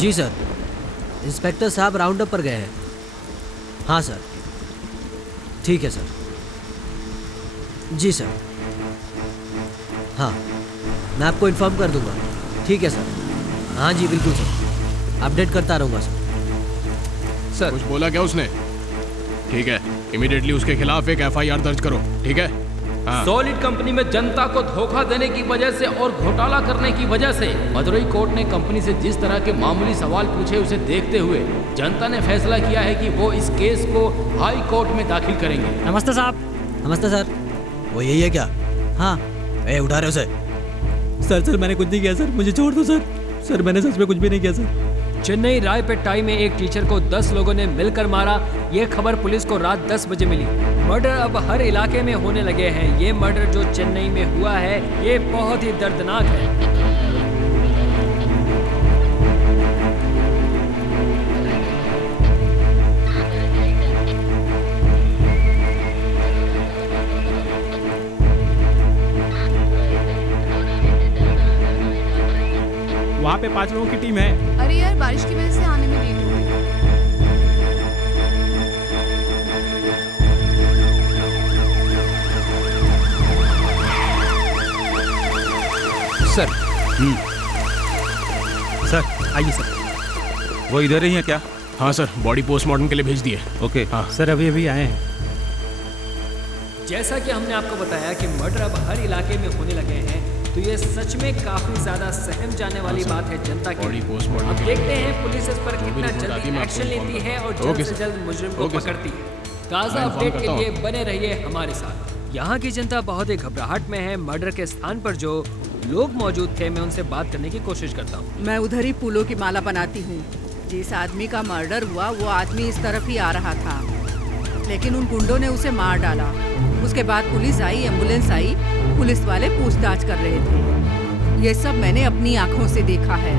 जी sir, inspector साहब round up पर गए हैं। हाँ सर, ठीक है सर। जी सर, हाँ मैं आपको इन्फॉर्म कर दूंगा। ठीक है सर। हाँ जी बिल्कुल सर, अपडेट करता रहूँगा सर। सर कुछ बोला क्या उसने? ठीक है, इमीडिएटली उसके खिलाफ एक एफआईआर दर्ज करो। ठीक है? हाँ। सॉलिड कंपनी में जनता को धोखा देने की वजह से और घोटाला करने की वजह से मदुरई कोर्ट ने कंपनी से जिस तरह के मामूली सवाल पूछे उसे देखते हुए जनता ने फैसला किया है कि वो इस केस को हाई कोर्ट में दाखिल करेंगे। नमस्ते साहब। नमस्ते सर। वो यही है क्या? हाँ। उठा रहे उसे। सर मैंने कुछ नहीं किया सर, मुझे छोड़ दो सर। सर मैंने सच में कुछ भी नहीं किया सर। चेन्नई रायपेटाई में एक टीचर को 10 लोगों ने मिलकर मारा। ये खबर पुलिस को रात 10 बजे मिली। मर्डर अब हर इलाके में होने लगे हैं। ये मर्डर जो चेन्नई में हुआ है ये बहुत ही दर्दनाक है। वहाँ पे 5 लोगों की टीम है। अरे यार, बारिश की वजह से आने में लेट हो गई। सर। सर आइए सर। वो इधर ही है क्या? हाँ सर, बॉडी पोस्टमार्टम के लिए भेज दिए। ओके। हाँ सर अभी आए हैं। जैसा कि हमने आपको बताया कि मर्डर अब हर इलाके में होने लगे हैं, तो ये सच में काफी ज्यादा सहम जाने वाली बात है जनता की। बॉडी पोस्टमार्टम अब के लिए देखते हैं पुलिस इस पर कितना रिपोर्ट आती जल्दी है, मैं एक्शन आपको लेती है और ओके जल्द से सर। जल्द मुजरिम को ओके सर। पकड़ती है। ताज़ा मैं इन्फॉर्म अपडेट के करता लिए हूँ। बने रहिए हमारे साथ। यहाँ की जनता बहुत ही घबराहट में है। मर्डर के स्थान पर जो लोग मौजूद थे, मैं उनसे बात करने की कोशिश करता हूँ। मैं उधर ही फूलों की माला बनाती हूँ। जिस आदमी का मर्डर हुआ वो आदमी इस तरफ ही आ रहा था, लेकिन उन गुंडों ने उसे मार डाला। उसके बाद पुलिस आई, एम्बुलेंस आई, पुलिस वाले पूछताछ कर रहे थे। ये सब मैंने अपनी आंखों से देखा है,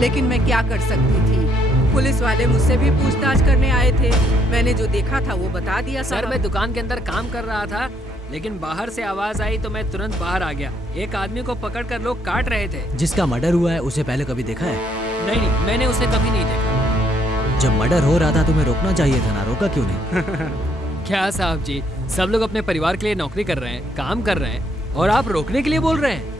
लेकिन मैं क्या कर सकती थी। पुलिस वाले मुझसे भी पूछताछ करने आए थे। मैंने जो देखा था वो बता दिया। सर मैं दुकान के अंदर काम कर रहा था, लेकिन बाहर से आवाज आई तो मैं तुरंत बाहर आ गया। एक आदमी को पकड़कर लोग काट रहे थे। जिसका मर्डर हुआ है उसे पहले कभी देखा है? नहीं, मैंने उसे कभी नहीं देखा। जब मर्डर हो रहा था तुम्हें रोकना चाहिए था ना, रोका क्यों नहीं? क्या साहब जी, सब लोग अपने परिवार के लिए नौकरी कर रहे हैं, काम कर रहे हैं, और आप रोकने के लिए बोल रहे हैं?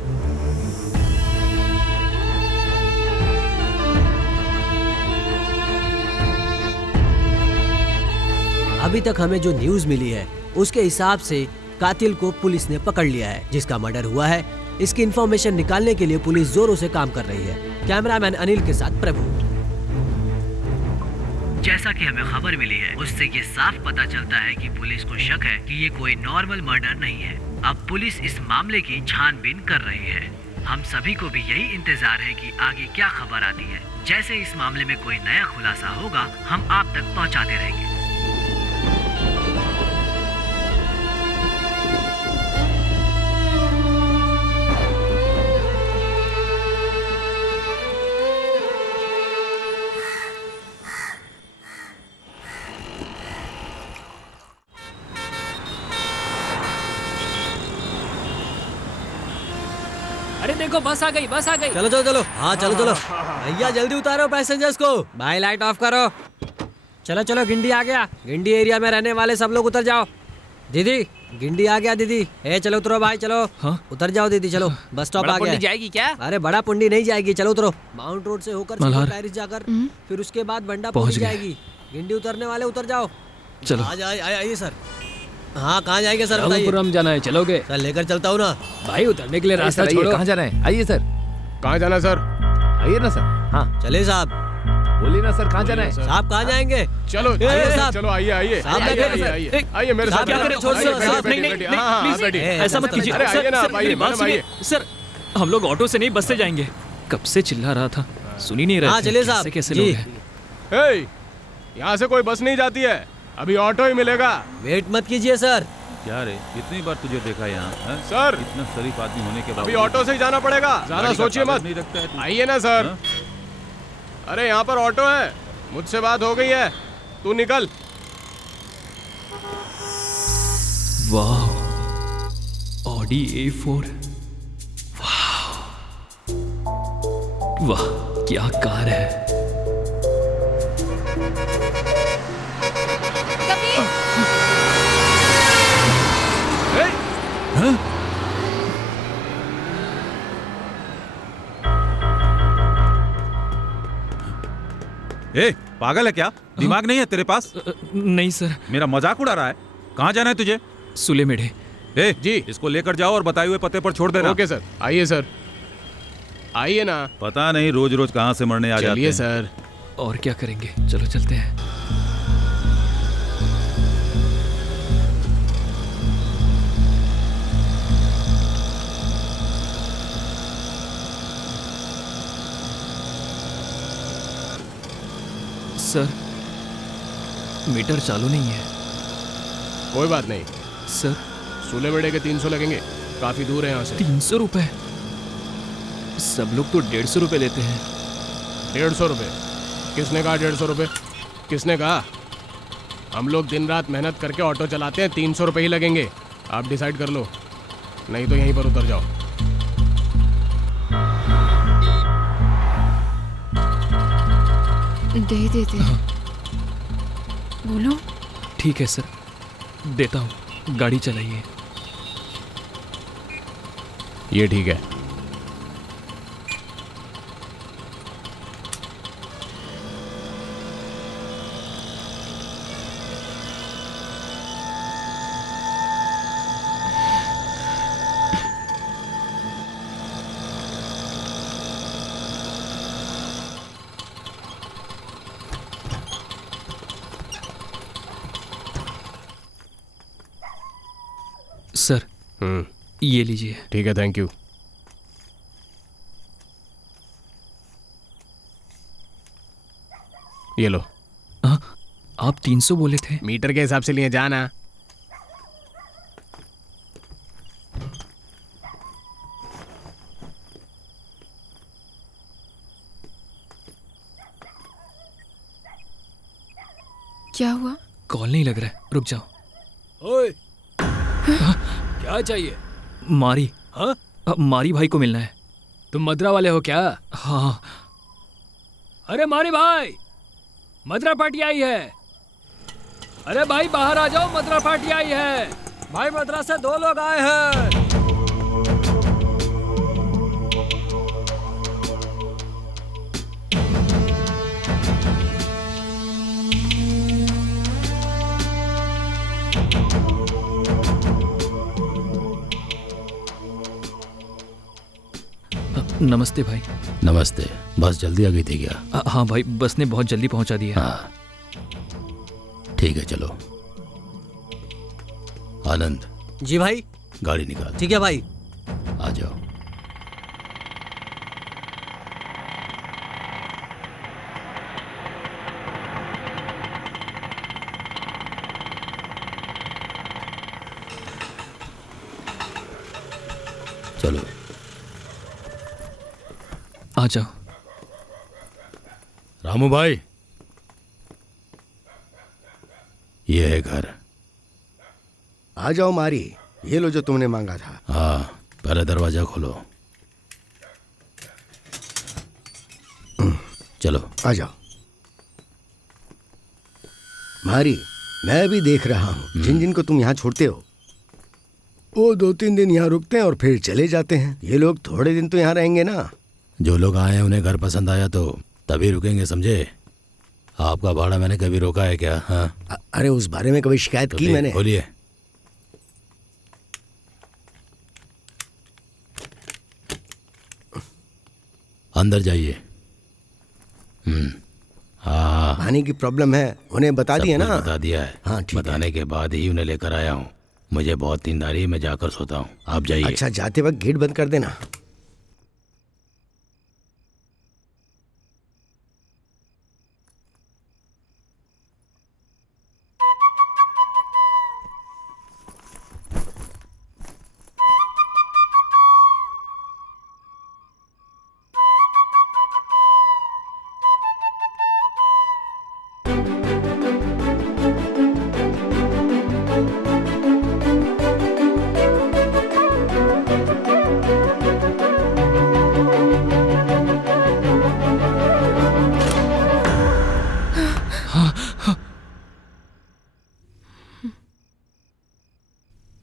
अभी तक हमें जो न्यूज़ मिली है उसके हिसाब से कातिल को पुलिस ने पकड़ लिया है। जिसका मर्डर हुआ है इसकी इंफॉर्मेशन निकालने के लिए पुलिस जोरों से काम कर रही है। कैमरामैन अनिल के साथ प्रभु। जैसा कि हमें खबर मिली है उससे ये साफ पता चलता है कि पुलिस को शक है कि ये कोई नॉर्मल मर्डर नहीं है। अब पुलिस इस मामले की छानबीन कर रही है। हम सभी को भी यही इंतजार है कि आगे क्या खबर आती है। जैसे इस मामले में कोई नया खुलासा होगा हम आप तक पहुंचाते रहेंगे। अरे देखो बस आ गई, बस आ गई। चलो चलो चलो। हाँ चलो चलो भैया, जल्दी उतारो पैसेंजर्स को। बाई लाइट ऑफ करो। चलो चलो, गिंडी आ गया। गिंडी एरिया में रहने वाले सब लोग उतर जाओ। दीदी गिंडी आ गया दीदी। चलो उतरो भाई, चलो। हाँ? उतर जाओ दीदी, चलो। बस स्टॉप आ गया। जाएगी क्या? अरे बड़ा पुंडी नहीं जाएगी, चलो उतरो। माउंट रोड से होकर मल्हार। पेरिस जाकर फिर उसके बाद बंडा पहुंच पहुंच गए। जाएगी। गिंडी उतरने वाले उतर जाओ। चलो। आइए सर। हाँ कहाँ जाएंगे सर बताइए। रामपुरम जाना है, चलोगे? सर लेकर चलता हूँ ना। भाई उतरने के लिए रास्ता सर, आइए, छोड़ो। कहाँ जाना है? आइए सर। कहाँ जाना सर? आइए ना सर। हाँ चले साहब। बोलिए ना सर, कहाँ जाना है? साहब कहाँ जाएंगे? चलो आइए साहब। चलो आइए आइए साहब, आइए बैठिए, आइए सर। आइए आइए मेरे साथ। साहब, क्या करें? छोड़ दो, बैठिए, साहब, बैठिए, नहीं, बैठिए। नहीं, हाँ, हाँ, प्लीज। बैठिए। ऐसा मत कीजिए। अरे आइए ना आप, आइए, मेरी बात मैडम, आइए। सुनिए। सर हम लोग ऑटो से नहीं, बस से जाएंगे। कब से चिल्ला रहा था, सुन ही नहीं रहे हाँ थे। चलिए साहब। कैसे जी। लोग हैं? हे, यहाँ से कोई बस नहीं जाती है, अभी ऑटो ही मिलेगा। वेट मत कीजिए सर। क्या रे, कितनी बार तुझे देखा यहाँ? सर इतना शरीफ आदमी होने के बाद अभी ऑटो से ही जाना पड़ेगा, ज्यादा सोचिए मत। नहीं रखता है तू। आइए ना सर। हाँ? अरे यहाँ पर ऑटो है, मुझसे बात हो गई है, तू निकल। वाह, ऑडी A4। वाह वाह, क्या कार है। ए, पागल है क्या? दिमाग नहीं है तेरे पास? नहीं सर। मेरा मजाक उड़ा रहा है? कहाँ जाना है तुझे? सुले मेढे। ए जी। इसको लेकर जाओ और बताए हुए पते पर छोड़ देना। ओके सर, आइए सर, आइए ना। पता नहीं रोज रोज कहाँ से मरने आ जाते चलिए हैं। सर। और क्या करेंगे, चलो चलते हैं। सर, मीटर चालू नहीं है। कोई बात नहीं सर। सूले बेड़े के 300 लगेंगे, काफी दूर है यहाँ से। 300 रुपए? सब लोग तो 150 रुपए लेते हैं। 150 रुपये? किसने कहा 150 रुपये? किसने कहा? हम लोग दिन रात मेहनत करके ऑटो चलाते हैं, 300 रुपये ही लगेंगे। आप डिसाइड कर लो, नहीं तो यहीं पर उतर जाओ। दे देते। बोलो। ठीक है सर, देता हूँ। गाड़ी चलाइए। ये ठीक है। सर, ये लीजिए। ठीक है, थैंक यू। ये लो। आप 300 बोले थे। मीटर के हिसाब से लिए जाना। क्या हुआ? कॉल नहीं लग रहा है, रुक जाओ। ओए, क्या चाहिए? मारी। हाँ? मारी भाई को मिलना है। तुम मद्रा वाले हो क्या? हाँ। अरे मारी भाई, मद्रा पार्टी आई है। अरे भाई बाहर आ जाओ, मद्रा पार्टी आई है। भाई मद्रा से 2 लोग आए हैं। नमस्ते भाई। नमस्ते। बस जल्दी आ गई थी क्या? हाँ भाई, बस ने बहुत जल्दी पहुंचा दिया। हाँ ठीक है, चलो। आनंद। जी भाई। गाड़ी निकाल। ठीक है भाई। आ जाओ। चलो आ जाओ। रामू भाई, ये है घर। आ जाओ मारी, ये लो जो तुमने मांगा था। हाँ, पहले दरवाजा खोलो। चलो आ जाओ। मारी, मैं भी देख रहा हूँ जिन जिन को तुम यहाँ छोड़ते हो वो 2-3 दिन यहाँ रुकते हैं और फिर चले जाते हैं। ये लोग थोड़े दिन तो यहाँ रहेंगे ना। जो लोग आए हैं उन्हें घर पसंद आया तो तभी रुकेंगे, समझे? आपका भाड़ा मैंने कभी रोका है क्या? हाँ? अरे उस बारे में कभी शिकायत तो की मैंने? बोलिए। अंदर जाइए। हाँ, पानी की प्रॉब्लम है, उन्हें बता दिया ना? बता दिया है। हाँ ठीक है। बताने के बाद ही उन्हें लेकर आया हूँ। मुझे बहुत नींद आ रही है, मैं जाकर सोता हूँ। आप जाइए। अच्छा, जाते वक्त गेट बंद कर देना।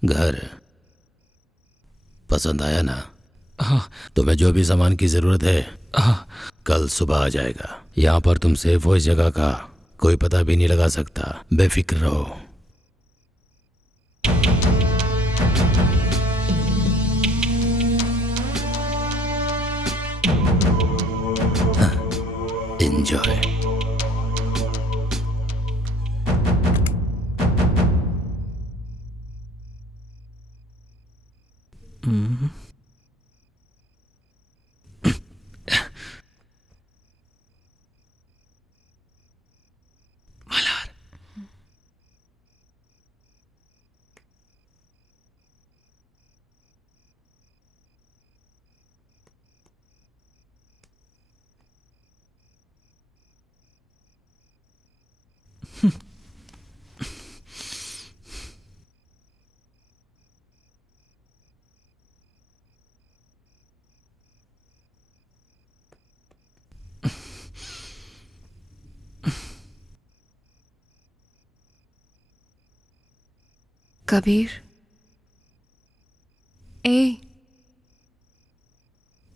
घर पसंद आया ना? हाँ। तुम्हें जो भी सामान की जरूरत है हाँ। कल सुबह आ जाएगा। यहाँ पर तुम सेफ हो, इस जगह का कोई पता भी नहीं लगा सकता। बेफिक्र रहो। एंजॉय। कबीर,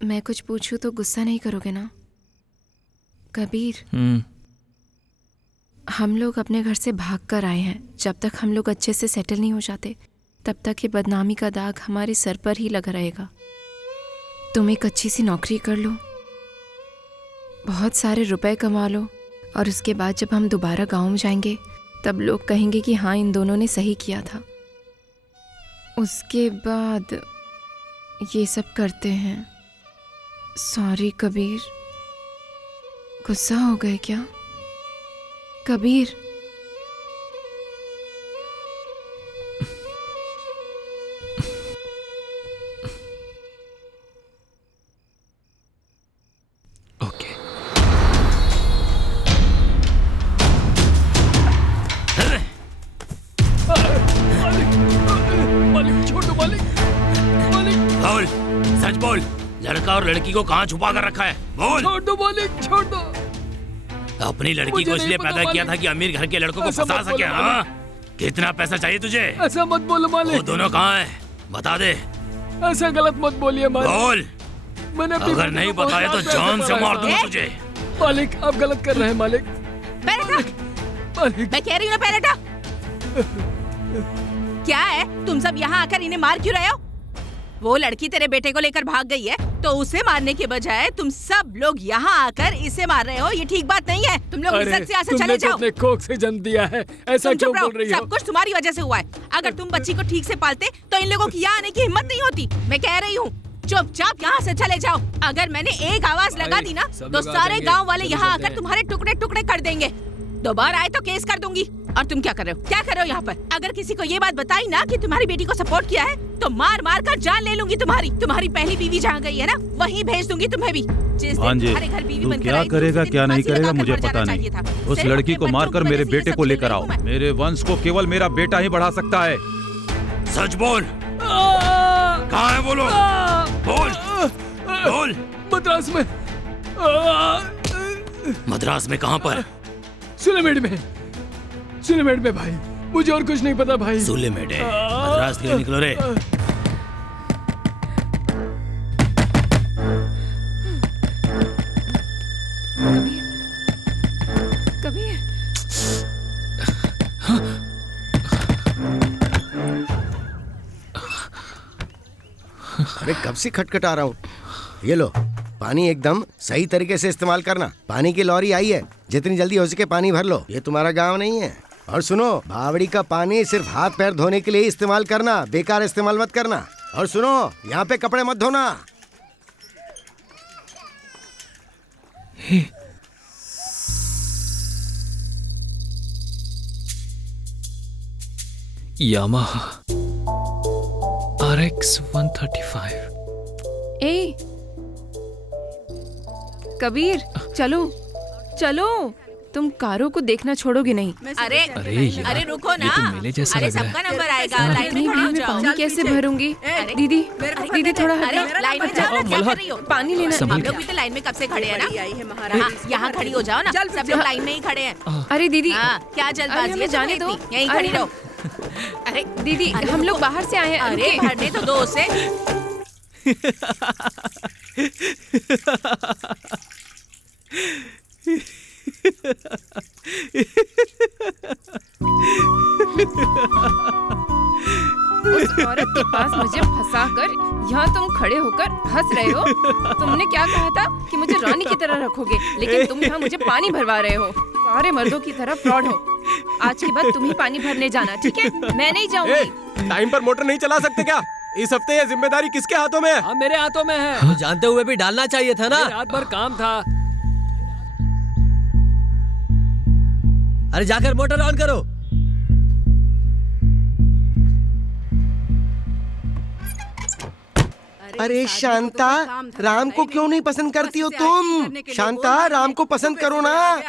मैं कुछ पूछूं तो गुस्सा नहीं करोगे ना? कबीर, हम लोग अपने घर से भाग कर आए हैं। जब तक हम लोग अच्छे से सेटल नहीं हो जाते तब तक ये बदनामी का दाग हमारे सर पर ही लगा रहेगा। तुम एक अच्छी सी नौकरी कर लो, बहुत सारे रुपए कमा लो, और उसके बाद जब हम दोबारा गांव में जाएंगे तब लोग कहेंगे कि हाँ, इन दोनों ने सही किया था। उसके बाद ये सब करते हैं। सॉरी कबीर, गुस्सा हो गए क्या? कबीर, ओके। मालिक छोड़ दो, मालिक। बोल, सच बोल, लड़का और लड़की को कहाँ छुपा कर रखा है? बोल। छोड़ दो मालिक, छोड़ दो। अपनी लड़की को इसलिए पैदा किया था कि अमीर घर के लड़कों को फंसा सके। हाँ? कितना पैसा चाहिए तुझे? ऐसा मत बोलो मालिक। वो दोनों कहाँ हैं? बता दे। ऐसा गलत मत बोलिए मालिक। बोल। मैंने अगर नहीं बताया तो जान से मार दूंगा तुझे। मालिक, आप गलत कर रहे हैं मालिक। मैं कह रही हूँ ना, पैर हटा। क्या है, तुम सब यहाँ आकर इन्हें मार क्यों रहे हो? वो लड़की तेरे बेटे को लेकर भाग गई है तो उसे मारने के बजाय तुम सब लोग यहाँ आकर इसे मार रहे हो। ये ठीक बात नहीं है। तुम लोग इज्जत से यहाँ से चले जाओ। तुमने कोख से जन्म दिया है, ऐसा क्यों बोल रही हो? सब कुछ तुम्हारी वजह से हुआ है। अगर तुम बच्ची को ठीक से पालते तो इन लोगों की यहाँ आने की हिम्मत नहीं होती। मैं कह रही हूँ, चुपचाप यहाँ से चले जाओ। अगर मैंने एक आवाज लगा दी ना तो सारे गाँव वाले यहाँ आकर तुम्हारे टुकड़े टुकड़े कर देंगे। दोबारा आए तो केस कर दूंगी। और तुम क्या कर रहे हो? क्या कर रहे हो यहाँ पर? अगर किसी को ये बात बताई ना कि तुम्हारी बेटी को सपोर्ट किया है तो मार मार कर जान ले लूंगी तुम्हारी। तुम्हारी पहली बीवी जहाँ गई है ना वहीं भेज दूंगी तुम्हें भी। जिस दिन तुम्हारे घर बीवी बनकर क्या आई थी, करेगा उस दिन क्या नहीं फांसी करेगा लगाकर मुझे मर पता जाना नहीं। चाहिए था। उस सिर्फ लड़की अपने को मारकर बच्चों की मेरे वजह से ये बेटे सब को झेल लेकर रही आओ। हूँ मैं। मेरे वंश को केवल मेरा बेटा ही बढ़ा सकता है। सच बोल। कहाँ है बोलो? बोल बोल। मद्रास में। मद्रास में कहाँ पर? सुलेमेड में। सुलेमेड में भाई, मुझे और कुछ नहीं पता भाई। सुलेमेड है? मद्रास के लिए निकलो रे। कबीर, अरे कब से खटखटा रहा हूँ। ये लो, पानी एकदम सही तरीके से इस्तेमाल करना। पानी की लॉरी आई है, जितनी जल्दी हो सके पानी भर लो। ये तुम्हारा गांव नहीं है। और सुनो, बावड़ी का पानी सिर्फ हाथ पैर धोने के लिए ही इस्तेमाल करना, बेकार इस्तेमाल मत करना। और सुनो, यहाँ पे कपड़े मत धोना। Yamaha RX 135। कबीर, चलो चलो, तुम कारों को देखना छोड़ोगे नहीं। अरे यार, अरे रुको ना। ये तो मेले जैसा अरे लग रहा सबका है। नंबर आएगा। लाइन में इतनी खड़े हो भीड़ में जाओ। पानी कैसे भरूंगी? दीदी, दीदी थोड़ा अरे हटो। लाइन में जाओ ना, क्या कर रही हो? पानी लेना। हम लोग भी तो लाइन में कब से खड़े हैं ना। हाँ, यहाँ खड़ी हो जाओ ना, सब लोग लाइन में ही खड़े हैं। अरे दीदी, हाँ, क्या जल्दबाजी है हमें जाने तुम्हें दो। इतनी? यहीं खड़ी अरे रहो। अरे दीदी, हम लोग बाहर से आए हैं। अरे भरने तो दो उसे। उस औरत के पास मुझे फंसाकर यहाँ तुम खड़े होकर हंस रहे हो। तुमने क्या कहा था कि मुझे रानी की तरह रखोगे, लेकिन तुम यहाँ मुझे पानी भरवा रहे हो। सारे मर्दों की तरह फ्रॉड हो। आज के बाद तुम ही पानी भरने जाना, ठीक है? मैं नहीं जाऊंगी। टाइम पर मोटर नहीं चला सकते क्या? इस हफ्ते ये जिम्मेदारी किसके हाथों में है? हाँ, मेरे हाथों में है। तो जानते हुए भी डालना चाहिए था ना। रात भर काम था। अरे जाकर मोटर ऑन करो। अरे शांता, राम को क्यों नहीं पसंद करती हो तुम? शांता, राम को पसंद करो ना।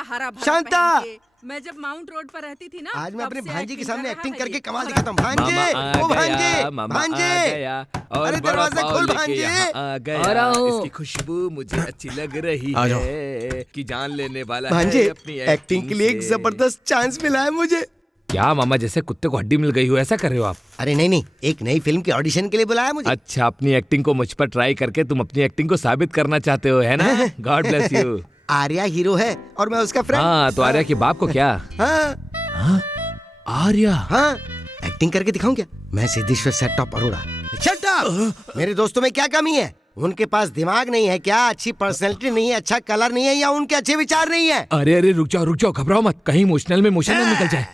शांता, मैं जब माउंट रोड पर रहती थी ना, आज मैं अपने तब से भांजे के एक्टिंग सामने कर रहा एक्टिंग है करके ये। कमाल दिखाता हूँ। भांजे, ओ भांजे, भांजे, अरे दरवाजा खोल भांजे। आ रहा हूँ। इसकी खुशबू मुझे अच्छी लग रही है कि जान लेने वाला भांजे, है अपनी एक्टिंग के लिए एक जबरदस्त चांस मिला है मुझे। क्या मामा, जैसे कुत्ते को हड्डी मिल गई हो ऐसा कर रहे हो आप? अरे नहीं नहीं, एक नई फिल्म के ऑडिशन के लिए बुलाया मुझे। अच्छा, अपनी एक्टिंग को मुझ पर ट्राई करके तुम अपनी एक्टिंग को साबित करना चाहते हो, है ना? God bless you. Arya hero है और मैं उसका फ्रेंड। हाँ, तो आर्या के बाप को क्या? हाँ, आर्या? हाँ, एक्टिंग करके दिखाऊं क्या? मैं Siddheshwar set top Arora. Shut up! मेरे दोस्तों में क्या कमी है? उनके पास दिमाग नहीं है क्या? अच्छी पर्सनैलिटी नहीं है, अच्छा कलर नहीं है, या उनके अच्छे विचार नहीं है? अरे अरे, रुक जाओ, घबराओ मत, कहीं इमोशनल में मोशन न निकल जाए।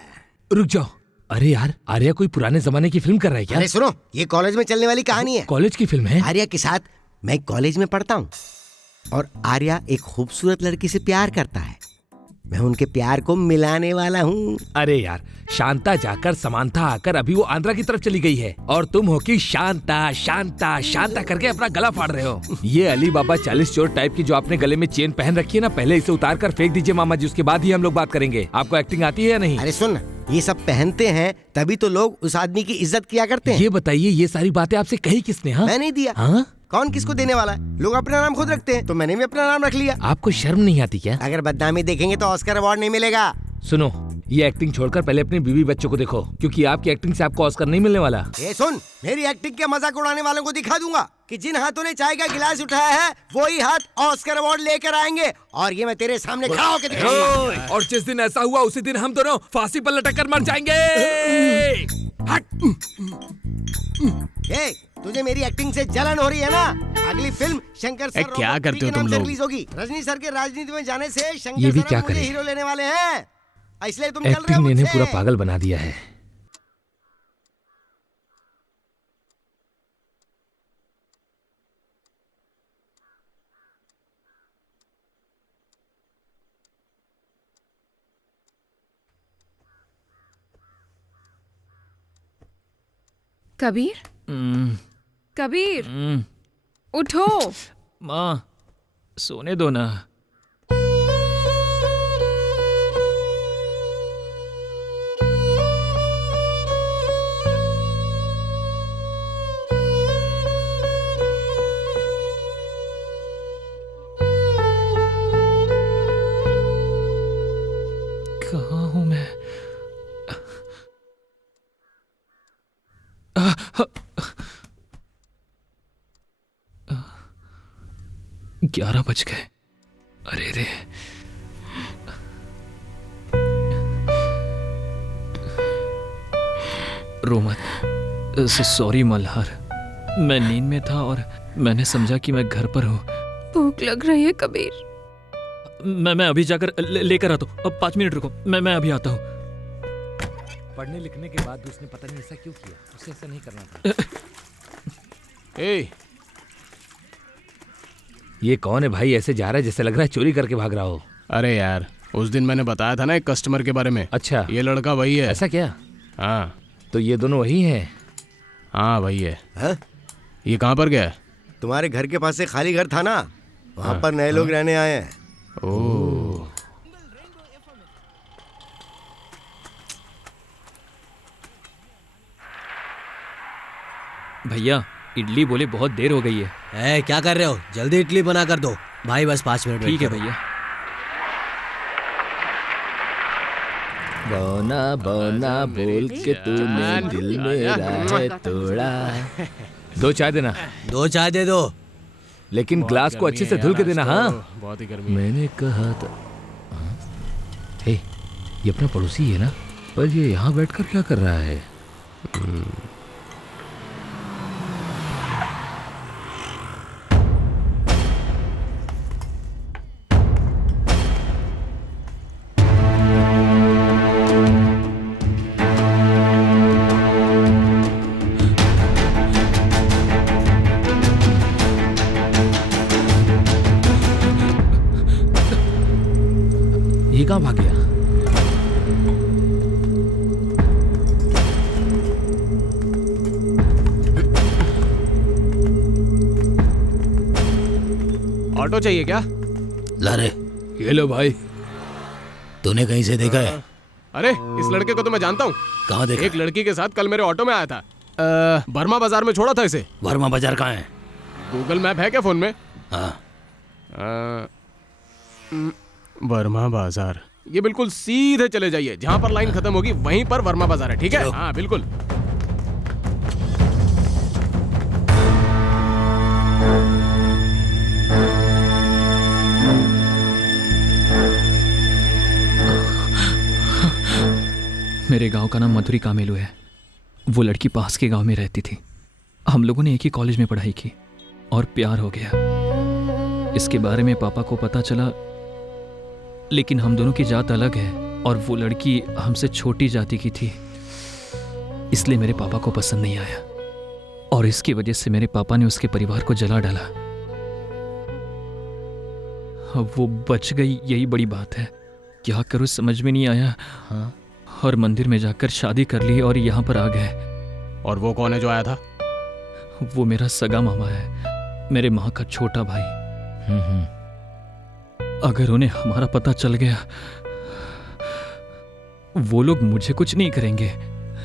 रुक जाओ। अरे यार, आर्या कोई पुराने जमाने की फिल्म कर रहा है क्या? अरे सुनो, ये कॉलेज में चलने वाली कहानी है। कॉलेज की फिल्म है? आर्या के साथ मैं कॉलेज में पढ़ता हूँ और आर्या एक खूबसूरत लड़की से प्यार करता है। मैं उनके प्यार को मिलाने वाला हूँ। अरे यार, शांता जाकर समांथा आकर अभी वो आंध्रा की तरफ चली गई है और तुम हो कि शांता शांता शांता करके अपना गला फाड़ रहे हो। ये अली बाबा 40 चोर टाइप की जो आपने गले में चेन पहन रखी है ना, पहले इसे उतार कर फेंक दीजिए मामा जी, उसके बाद ही हम लोग बात करेंगे। आपको एक्टिंग आती है या नहीं? अरे सुन, ये सब पहनते हैं तभी तो लोग उस आदमी की इज्जत किया करते हैं। ये बताइए, ये सारी बातें आपसे कही किसने? हाँ, मैं नहीं दिया। हाँ? कौन किसको देने वाला है? लोग अपना नाम खुद रखते हैं, तो मैंने भी अपना नाम रख लिया। आपको शर्म नहीं आती क्या? अगर बदनामी देखेंगे तो ऑस्कर अवार्ड नहीं मिलेगा। सुनो, ये एक्टिंग छोड़कर पहले अपने बीवी बच्चों को देखो, क्योंकि आपकी एक्टिंग से आपको ऑस्कर नहीं मिलने वाला। ये सुन, मेरी एक्टिंग के मजाक उड़ाने वालों को दिखा दूंगा कि जिन हाथों ने चाय का गिलास उठाया है वही हाथ ऑस्कर अवार्ड लेकर आएंगे, और ये मैं तेरे सामने खड़ा होकर दिखाऊंगा। और जिस दिन ऐसा हुआ उसी दिन हम दोनों फांसी पर लटक कर मर जाएंगे। तुझे मेरी एक्टिंग से जलन हो रही है ना? अगली फिल्म शंकर सर क्या करते हो तुम लोग? रिलीज होगी। रजनी सर के राजनीति में जाने से ये शंकर भी सर क्या मुझे करे? हीरो लेने वाले हैं, इसलिए तुम चल रहे हो एक्टिंग ने इन्हें मुझसे। पूरा पागल बना दिया है। कबीर, कबीर, उठो। माँ, सोने दो ना। कहाँ हूँ मैं? 11 बज गए। अरे रे, रो मत। सॉरी मल्हार, मैं नींद में था और मैंने समझा कि मैं घर पर हूँ। भूख लग रही है कबीर। मैं अभी जाकर लेकर आता हूँ। अब 5 मिनट रुको, मैं अभी आता हूँ। पढ़ने लिखने के बाद उसने पता नहीं ऐसा क्यों किया, उसे ऐसा नहीं करना था। ये कौन है भाई? ऐसे जा रहा है जैसे लग रहा है चोरी करके भाग रहा हो। अरे यार, उस दिन मैंने बताया था ना एक कस्टमर के बारे में। अच्छा, ये लड़का वही है। ऐसा क्या? हाँ, तो ये दोनों वही हैं? हाँ वही है। हाँ? ये कहाँ पर गया? तुम्हारे घर के पास से खाली घर था ना, वहाँ पर नए लोग रहने आए हैं। ओह, भैया, इडली बोले बहुत देर हो गई है। क्या कर रहे हो? जल्दी इडली बना कर दो भाई, बस 5 मिनट। ठीक है भैया। बौना बौना बोल के तूने दिल मेरा है तोड़ा। 2 चाय देना। 2 चाय दे दो। लेकिन ग्लास को अच्छे से धुल के देना। हाँ, बहुत ही गर्मी है। मैंने कहा था। हे, ये अपना पड़ोसी है ना, पर ये यहाँ बैठकर क्या कर रहा है? ये कहाँ भाग गया? ऑटो चाहिए क्या? ला रे, ये लो भाई। तूने कहीं से देखा है? अरे इस लड़के को तो मैं जानता हूँ। कहाँ देखा? एक लड़की के साथ कल मेरे ऑटो में आया था। बर्मा बाजार में छोड़ा था इसे। वर्मा बाजार कहाँ है? गूगल मैप है क्या फोन में? हाँ। वर्मा बाजार, ये बिल्कुल सीधे चले जाइए, जहाँ पर लाइन खत्म होगी वहीं पर वर्मा बाजार है। ठीक है? हाँ बिल्कुल। मेरे गांव का नाम मधुरी कामेलू है। वो लड़की पास के गांव में रहती थी। हम लोगों ने एक ही कॉलेज में पढ़ाई की और प्यार हो गया। इसके बारे में पापा को पता चला, लेकिन हम दोनों की जात अलग है और वो लड़की हमसे छोटी जाति की थी, इसलिए मेरे पापा को पसंद नहीं आया और इसकी वजह से मेरे पापा ने उसके परिवार को जला डाला। अब वो बच गई, यही बड़ी बात है। क्या करूं समझ में नहीं आया। हाँ? और मंदिर में जाकर शादी कर ली और यहाँ पर आ गए। और वो कौन है जो आया था? वो मेरा सगा मामा है, मेरे माँ का छोटा भाई। अगर उन्हें हमारा पता चल गया, वो लोग मुझे कुछ नहीं करेंगे,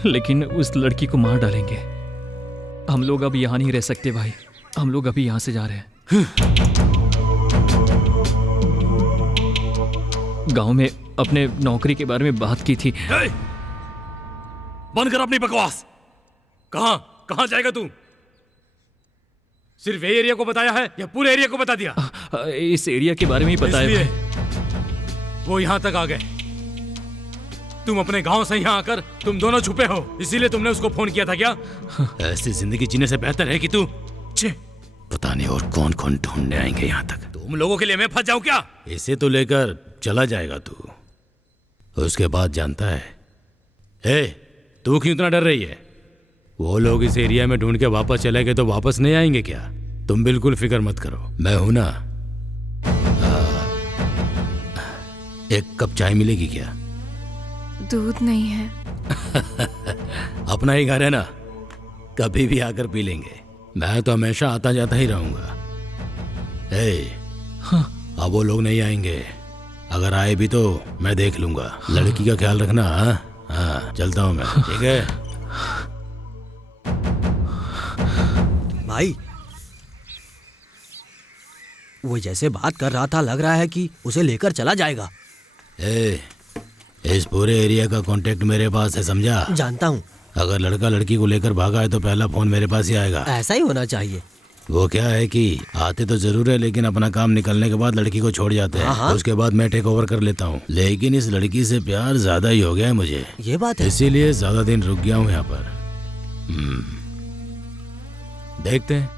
लेकिन उस लड़की को मार डालेंगे। हम लोग अब यहाँ नहीं रह सकते भाई, हम लोग अभी यहाँ से जा रहे हैं। गांव में अपने नौकरी के बारे में बात की थी। बंद कर अपनी बकवास। कहाँ जाएगा तू? सिर्फ ये एरिया को बताया है या पूरे एरिया को बता दिया? इस एरिया के बारे में ही पता है। वो यहाँ तक आ गए, तुम अपने गांव से यहाँ आकर तुम दोनों छुपे हो, इसीलिए तुमने उसको फोन किया था क्या? ऐसी जिंदगी जीने से बेहतर है कि तू पता नहीं और कौन कौन ढूंढने आएंगे यहाँ तक। तुम लोगों के लिए मैं फंस जाऊं क्या? इसे तो लेकर चला जाएगा तू, उसके बाद जानता है। तू क्यों इतना डर रही है? वो लोग इस एरिया में ढूंढ के वापस चले गए तो वापस नहीं आएंगे क्या? तुम बिल्कुल फिक्र मत करो, मैं हूं ना। एक कप चाय मिलेगी क्या? दूध नहीं है। अपना ही घर है ना, कभी भी आकर पी लेंगे। मैं तो हमेशा आता जाता ही रहूंगा। अब वो लोग नहीं आएंगे, अगर आए भी तो मैं देख लूंगा। लड़की का ख्याल रखना। हाँ, चलता हूं मैं। ठीक है भाई, वो जैसे बात कर रहा था लग रहा है कि उसे लेकर चला जाएगा। इस पूरे एरिया का कांटेक्ट मेरे पास है, समझा? जानता हूँ। अगर लड़का लड़की को लेकर भागा है तो पहला फोन मेरे पास ही आएगा। ऐसा ही होना चाहिए। वो क्या है कि आते तो जरूर है, लेकिन अपना काम निकलने के बाद लड़की को छोड़ जाते हैं। हाँ। उसके बाद मैं टेक ओवर कर लेता हूँ। लेकिन इस लड़की से प्यार ज्यादा ही हो गया है मुझे। ये बात है। इसीलिए ज्यादा दिन रुक गया हूँ यहाँ पर। देखते हैं।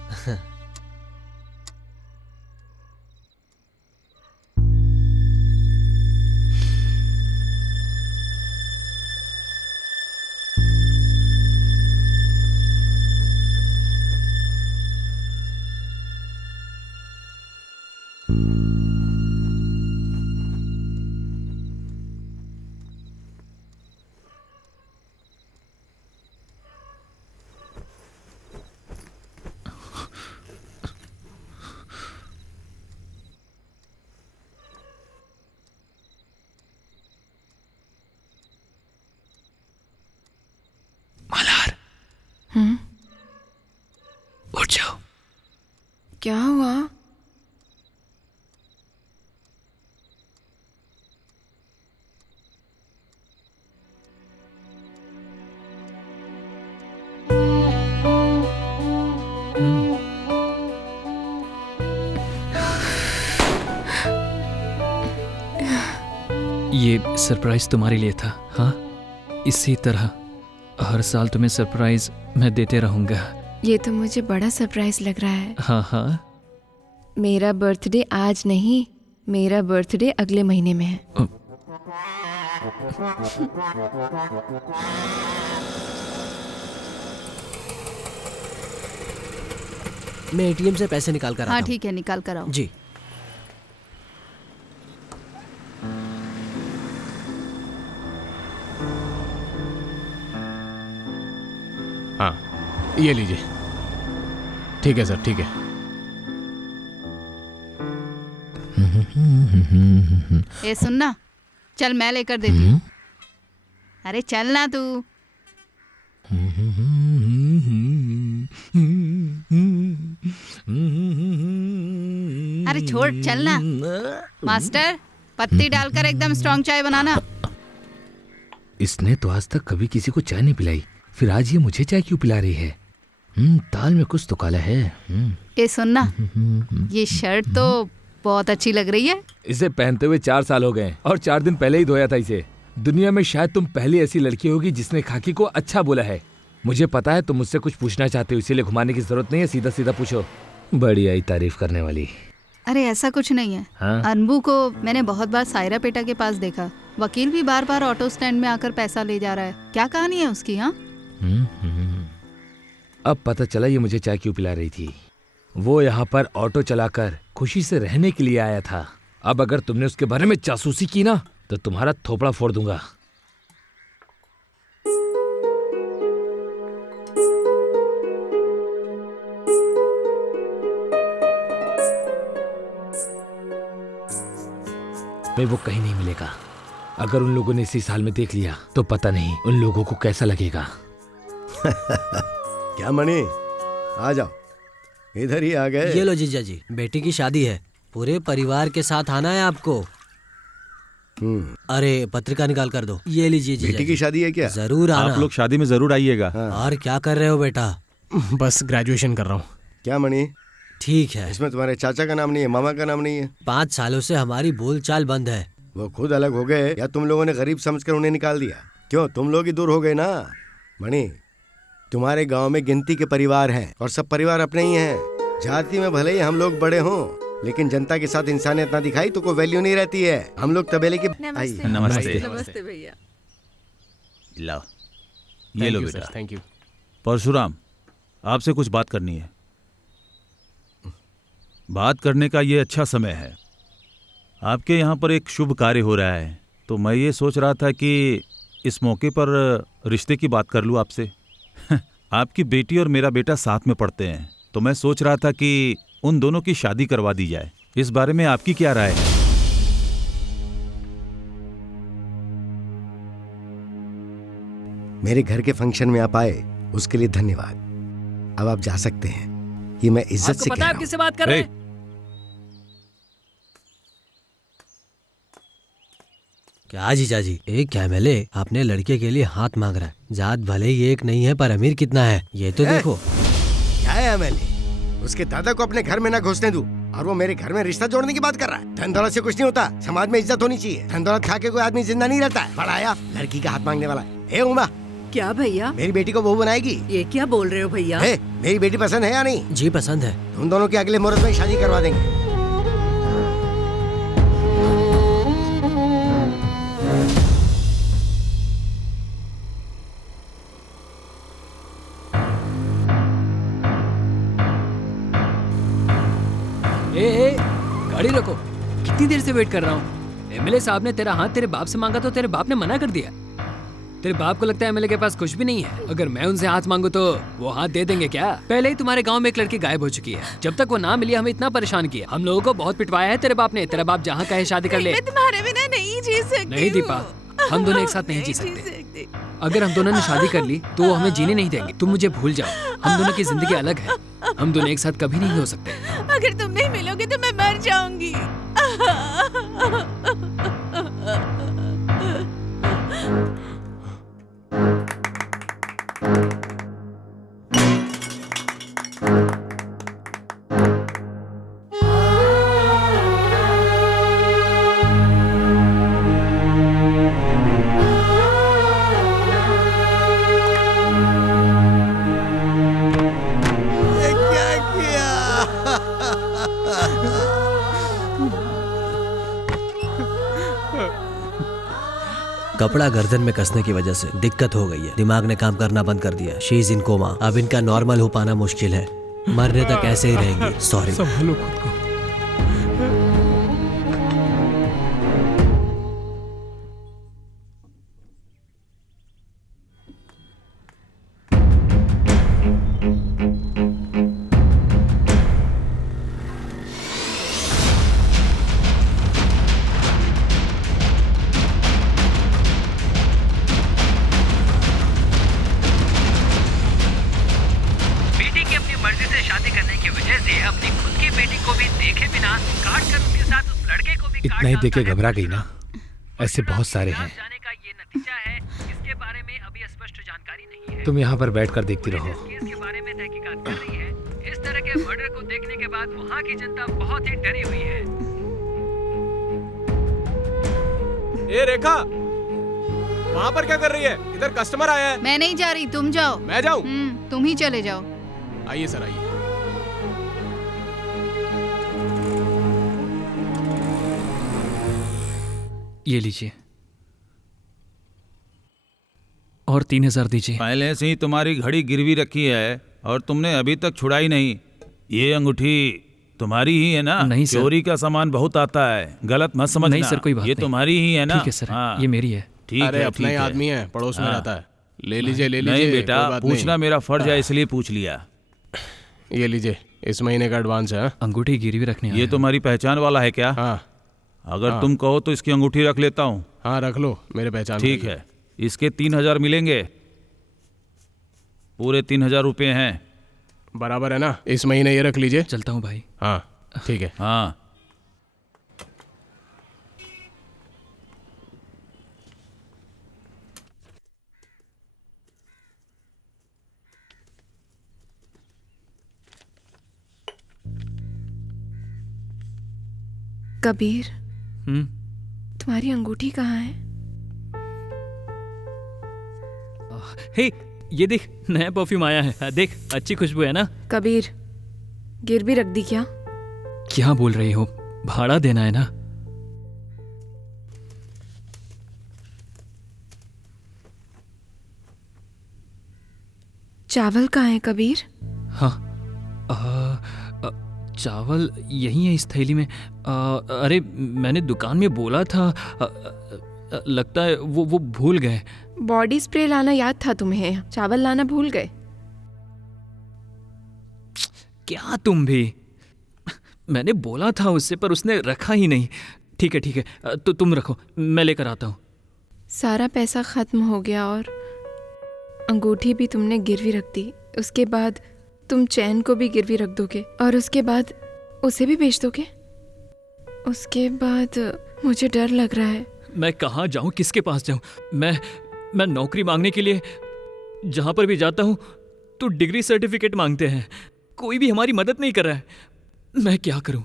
उठ जाओ। क्या हुआ? ये सरप्राइज तुम्हारे लिए था। हाँ, इसी तरह हर साल तुम्हें सरप्राइज मैं देते रहूंगा। ये तो मुझे बड़ा सरप्राइज लग रहा है। हाँ हाँ। मेरा बर्थडे आज नहीं, मेरा बर्थडे अगले महीने में है। मैं एटीएम से पैसे निकाल कर आता हाँ हूँ। ठीक है, निकाल कर आओ। जी। हाँ, ये लीजिए। ठीक है सर, ठीक है। ए सुनना, चल मैं लेकर देती हूँ। अरे चल ना तू। अरे छोड़, चल ना। मास्टर, पत्ती डालकर एकदम स्ट्रॉन्ग चाय बनाना। इसने तो आज तक कभी किसी को चाय नहीं पिलाई, फिर आज ये मुझे चाय क्यों पिला रही है? दाल में कुछ तो काला है। ए सुनना, ये शर्ट तो बहुत अच्छी लग रही है। इसे पहनते हुए 4 साल हो गए और 4 दिन पहले ही धोया था इसे। दुनिया में शायद तुम पहली ऐसी लड़की होगी जिसने खाकी को अच्छा बोला है। मुझे पता है तुम मुझसे कुछ पूछना चाहते हो, इसीलिए घुमाने की जरूरत नहीं है, सीधा सीधा पूछो। बड़ी आई तारीफ करने वाली। अरे ऐसा कुछ नहीं है। हाँ? अनबू को मैंने बहुत बार सायरा पेटा के पास देखा। वकील भी बार बार ऑटो स्टैंड में आकर पैसा ले जा रहा है। क्या कहानी है उसकी? हाँ, अब पता चला ये मुझे चाय क्यों पिला रही थी। वो यहाँ पर ऑटो चलाकर खुशी से रहने के लिए आया था। अब अगर तुमने उसके बारे में जासूसी की ना तो तुम्हारा थोपड़ा फोड़ दूंगा। मैं वो कहीं नहीं मिलेगा। अगर उन लोगों ने इसी साल में देख लिया तो पता नहीं उन लोगों को कैसा लगेगा। क्या मणि, आ जाओ, इधर ही आ गए। ये लो जीजा जी, बेटी की शादी है, पूरे परिवार के साथ आना है आपको। अरे पत्रिका निकाल कर दो। ये लीजिए जीजा बेटी की जी। शादी है क्या? जरूर आना। आप लोग शादी में जरूर आइएगा। और क्या कर रहे हो बेटा? बस ग्रेजुएशन कर रहा हूँ। क्या मणि, ठीक है। इसमें तुम्हारे चाचा का नाम नहीं है, मामा का नाम नहीं है? 5 सालों से हमारी बोलचाल बंद है। वो खुद अलग हो गए या तुम लोगों ने गरीब समझकर उन्हें निकाल दिया? क्यों, तुम लोग ही दूर हो गए ना। मणि, तुम्हारे गांव में गिनती के परिवार हैं और सब परिवार अपने ही हैं। जाति में भले ही हम लोग बड़े हों, लेकिन जनता के साथ इंसानियत ना दिखाई तो कोई वैल्यू नहीं रहती है। हम लोग तबेले की। नमस्ते। नमस्ते भैया। लाओ, ये लो बेटा। Thank you. परशुराम, आपसे कुछ बात करनी है। बात करने का ये अच्छा समय है। आपके यहाँ पर एक शुभ कार्य हो रहा है, तो मैं ये सोच रहा था कि इस मौके पर रिश्ते की बात कर लूँ आपसे। आपकी बेटी और मेरा बेटा साथ में पढ़ते हैं, तो मैं सोच रहा था कि उन दोनों की शादी करवा दी जाए। इस बारे में आपकी क्या राय है? मेरे घर के फंक्शन में आप आए उसके लिए धन्यवाद। अब आप जा सकते हैं। ये मैं इज्जत से आपको कह पता है रहा आप हूं। किससे बात कर रहे हैं? क्या जीजा जी, एक कैमले अपने लड़के के लिए हाथ मांग रहा है। जात भले ही एक नहीं है पर अमीर कितना है ये तो देखो। क्या है एमएलए? उसके दादा को अपने घर में ना घुसने दूं और वो मेरे घर में रिश्ता जोड़ने की बात कर रहा है। धन दौलत से कुछ नहीं होता, समाज में इज्जत होनी चाहिए। धन दौलत खा के कोई आदमी जिंदा नहीं रहता है। पढ़ाया लड़की का हाथ मांगने वाला है। ए उमा, क्या भैया? मेरी बेटी को बहू बनाएगी? ये क्या बोल रहे हो भैया? मेरी बेटी पसंद है या नहीं? जी पसंद है। तुम दोनों की अगले मुहूर्त में शादी करवा देंगे। ए, गाड़ी रखो। कितनी देर से वेट कर रहा हूँ। एमएलए साहब ने तेरा हाथ तेरे बाप से मांगा तो तेरे बाप ने मना कर दिया। तेरे बाप को लगता है एमएलए के पास कुछ भी नहीं है। अगर मैं उनसे हाथ मांगू तो वो हाथ दे देंगे क्या? पहले ही तुम्हारे गांव में एक लड़की गायब हो चुकी है। जब तक वो ना मिली हमें इतना परेशान किया। हम लोगों को बहुत पिटवाया है तेरे बाप ने। तेरा बाप जहाँ कहे शादी कर ले। मैं तुम्हारे बिना नहीं जी सकती। नहीं दीपा, हम दोनों एक साथ नहीं जी सकते। अगर हम दोनों ने शादी कर ली तो वो हमें जीने नहीं देंगे। तुम मुझे भूल जाओ, हम दोनों की जिंदगी अलग है। हम दोनों एक साथ कभी नहीं हो सकते। अगर तुम नहीं मिलोगे तो मैं मर जाऊंगी। कपड़ा गर्दन में कसने की वजह से दिक्कत हो गई है, दिमाग ने काम करना बंद कर दिया। She is in coma. अब इनका नॉर्मल हो पाना मुश्किल है, मरने तक ऐसे ही रहेंगी। सॉरी। संभालो खुद को। बेटी की अपनी मर्जी से शादी करने की वजह से अपनी खुद की बेटी को भी देखे बिना काट कर उसके साथ उस लड़के को भी इतना ही देखे घबरा गई ना, ऐसे बहुत सारे हैं। जाने का ये नतीजा है, इसके बारे में अभी स्पष्ट जानकारी नहीं है। तुम यहाँ पर बैठ कर देखती रहो। केस के बारे में तहकीकात कर रही है। इस तरह के मर्डर को देखने के बाद वहाँ की जनता बहुत ही डरी हुई है। ए रेखा, वहाँ पर क्या कर रही है? इधर कस्टमर आया है। मैं नहीं जा रही, तुम जाओ। मैं जाऊँ? तुम ही चले जाओ। आइए सर, आइए। ये लीजिए और 3000 दीजिए। पहले से ही तुम्हारी घड़ी गिरवी रखी है और तुमने अभी तक छुड़ाई नहीं। ये अंगूठी तुम्हारी ही है ना? नहीं सर। चोरी का सामान बहुत आता है, गलत मत समझना। नहीं सर, कोई बात ये नहीं। तुम्हारी ही है ना? ठीक है सर, हाँ। ये मेरी है। ठीक अरे है, अपना ही ठीक है। आदमी है, पड़ोस में हाँ। रहता है। ले लीजिए, ले लीजिए। नहीं बेटा, कोई बात नहीं। पूछना मेरा फर्ज है, इसलिए पूछ लिया। ये लीजिए, इस महीने का एडवांस है। अंगूठी गिरवी रखने ये तुम्हारी पहचान वाला है क्या? हाँ। अगर हाँ। तुम कहो तो इसकी अंगूठी रख लेता हूँ। हाँ रख लो, मेरे पहचान। ठीक है, इसके 3000 मिलेंगे। पूरे 3000 रुपये हैं। बराबर है ना? इस महीने ये रख लीजिए। चलता हूँ भाई। हाँ ठीक है। हाँ। कबीर, तुम्हारी अंगूठी कहाँ है? हे, ये देख, नया परफ्यूम आया है। देख, अच्छी खुशबू है ना? कबीर, गिरवी रख दी क्या? क्या बोल रही हो? भाड़ा देना है ना? चावल कहाँ है कबीर? हाँ, चावल यही है इस थैली में। अरे मैंने दुकान में बोला था, लगता है वो भूल गए। बॉडी स्प्रे लाना याद था तुम्हें, चावल लाना भूल गए। क्या तुम भी? मैंने बोला था उससे, पर उसने रखा ही नहीं। ठीक है ठीक है, तो तुम रखो, मैं लेकर आता हूँ। सारा पैसा खत्म हो गया और अंगूठी भी तुमने गिरवी रख दी। उसके बाद तुम चैन को भी गिरवी रख दोगे और उसके बाद उसे भी बेच दोगे। उसके बाद मुझे डर लग रहा है। मैं कहाँ जाऊँ, किसके पास जाऊँ? मैं नौकरी मांगने के लिए जहाँ पर भी जाता हूँ तो डिग्री सर्टिफिकेट मांगते हैं। कोई भी हमारी मदद नहीं कर रहा है। मैं क्या करूँ?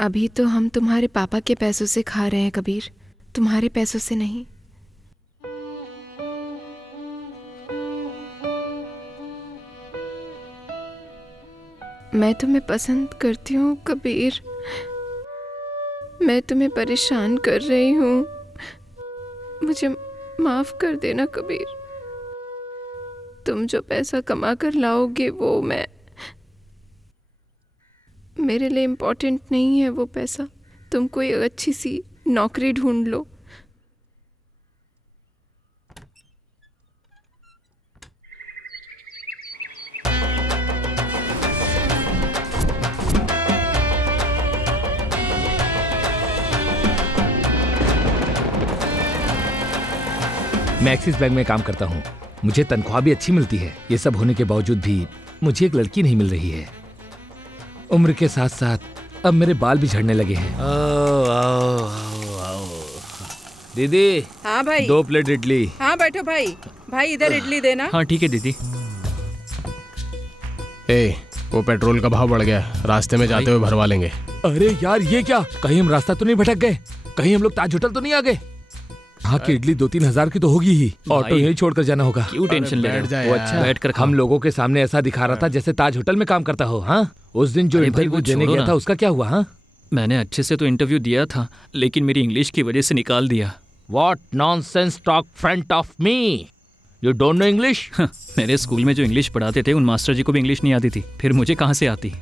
अभी तो हम तुम्हारे पापा के पैसों से खा रहे हैं कबीर, तुम्हारे पैसों से नहीं। मैं तुम्हें पसंद करती हूँ कबीर, मैं तुम्हें परेशान कर रही हूँ, मुझे माफ कर देना कबीर। तुम जो पैसा कमा कर लाओगे वो मेरे लिए इम्पोर्टेंट नहीं है वो पैसा। तुम कोई अच्छी सी नौकरी ढूंढ लो। मैं एक्सिस बैंक में काम करता हूँ, मुझे तनख्वाह भी अच्छी मिलती है। ये सब होने के बावजूद भी मुझे एक लड़की नहीं मिल रही है। उम्र के साथ साथ अब मेरे बाल भी झड़ने लगे हैं। दीदी। हाँ भाई। 2 प्लेट इडली। हाँ बैठो भाई। भाई इधर इडली देना। हाँ ठीक है दीदी। वो पेट्रोल का भाव बढ़ गया, रास्ते में जाते हुए भरवा लेंगे। अरे यार ये क्या, कहीं हम रास्ता तो नहीं भटक गए? कहीं हम लोग ताज होटल तो नहीं आ गए? हाँ की इडली 2-3 हजार की तो होगी ही। ऑटो यही छोड़कर जाना होगा। क्यों टेंशन ले रहे हो? अच्छा, बैठ कर हम लोगों के सामने ऐसा दिखा रहा था जैसे ताज होटल में काम करता हो। हाँ, उस दिन जो इंटरव्यू देने गया था उसका क्या हुआ? हाँ, मैंने अच्छे से तो इंटरव्यू दिया था, लेकिन मेरी इंग्लिश की वजह से निकाल दिया। What nonsense talk front of me? You don't know English? मेरे स्कूल में जो इंग्लिश पढ़ाते थे उन मास्टर जी को भी इंग्लिश नहीं आती थी, फिर मुझे कहाँ से आती।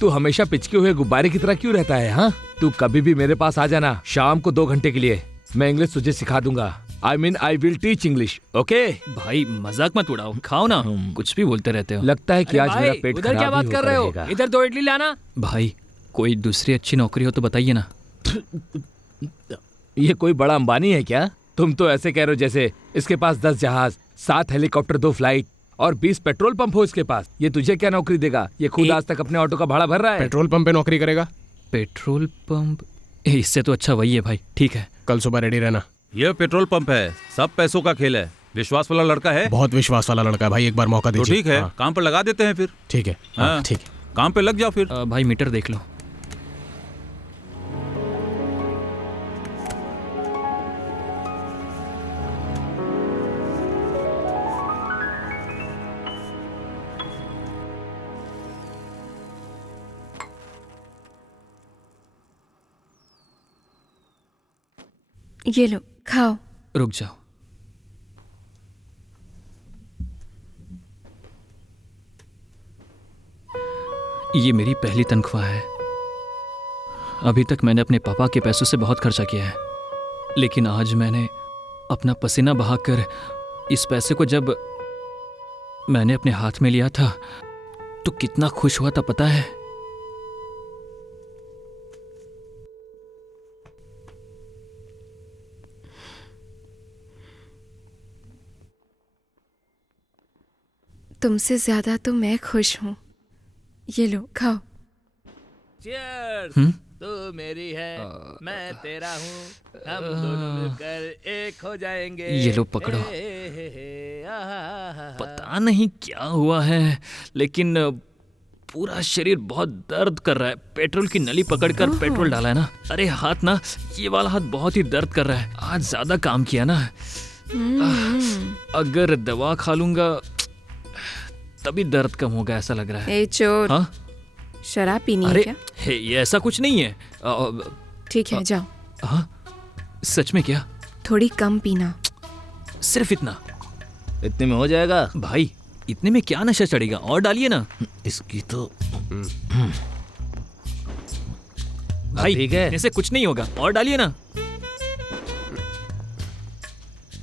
तू हमेशा पिचके हुए गुब्बारे की तरह क्यों रहता है? हाँ, तू कभी भी मेरे पास आ जाना शाम को 2 घंटे के लिए, मैं इंग्लिश तुझे सिखा दूंगा। I will teach English, okay? भाई मजाक मत उड़ाओ, खाओ ना, कुछ भी बोलते रहते हो। लगता है कि आज मेरा पेट उधर क्या खराब बात ही कर रहे हो? होकर रहेगा। इधर 2 इडली लाना। भाई कोई दूसरी अच्छी नौकरी हो तो बताइए ना। ये कोई बड़ा अंबानी है क्या? तुम तो ऐसे कह रहे हो जैसे इसके पास 10 जहाज, 7 हेलीकॉप्टर, 2 फ्लाइट और 20 पेट्रोल पंप हो इसके पास। ये तुझे क्या नौकरी देगा? ये खुद आज तक अपने ऑटो का भाड़ा भर रहा है। पेट्रोल पंप पे नौकरी करेगा? पेट्रोल पंप, इससे तो अच्छा वही है भाई। ठीक है, कल सुबह रेडी रहना। यह पेट्रोल पंप है, सब पैसों का खेल है। विश्वास वाला लड़का है, बहुत विश्वास वाला लड़का है भाई, एक बार मौका तो दीजिए। ठीक है, हाँ। काम पर लगा देते हैं फिर। ठीक है, हाँ, ठीक है, काम पे लग जाओ फिर। भाई मीटर देख लो। ये लो, खाओ। रुक जाओ, ये मेरी पहली तनख्वाह है। अभी तक मैंने अपने पापा के पैसों से बहुत खर्चा किया है, लेकिन आज मैंने अपना पसीना बहाकर इस पैसे को जब मैंने अपने हाथ में लिया था तो कितना खुश हुआ था पता है? तुमसे ज्यादा तो मैं खुश हूँ। ये लो, खाओ। Cheers! तू मेरी है, मैं तेरा हूँ, हम दोनों मिलकर एक हो जाएंगे। ये लो पकड़ो। पता नहीं क्या हुआ है, लेकिन पूरा शरीर बहुत दर्द कर रहा है। पेट्रोल की नली पकड़कर पेट्रोल डाला है ना, अरे हाथ ना, ये वाला हाथ बहुत ही दर्द कर रहा है। आज ज्यादा काम किया ना, अगर दवा खा लूंगा तभी दर्द कम होगा ऐसा लग रहा है। ए चोर, हाँ? शराब पीनी है अरे क्या? ये ऐसा कुछ नहीं है। ठीक है, जाओ। हाँ, सच में क्या? थोड़ी कम पीना। सिर्फ इतना? इतने में हो जाएगा भाई, इतने में क्या नशा चढ़ेगा? और डालिए ना। इसकी तो भाई ठीक है, इसे कुछ नहीं होगा, और डालिए ना।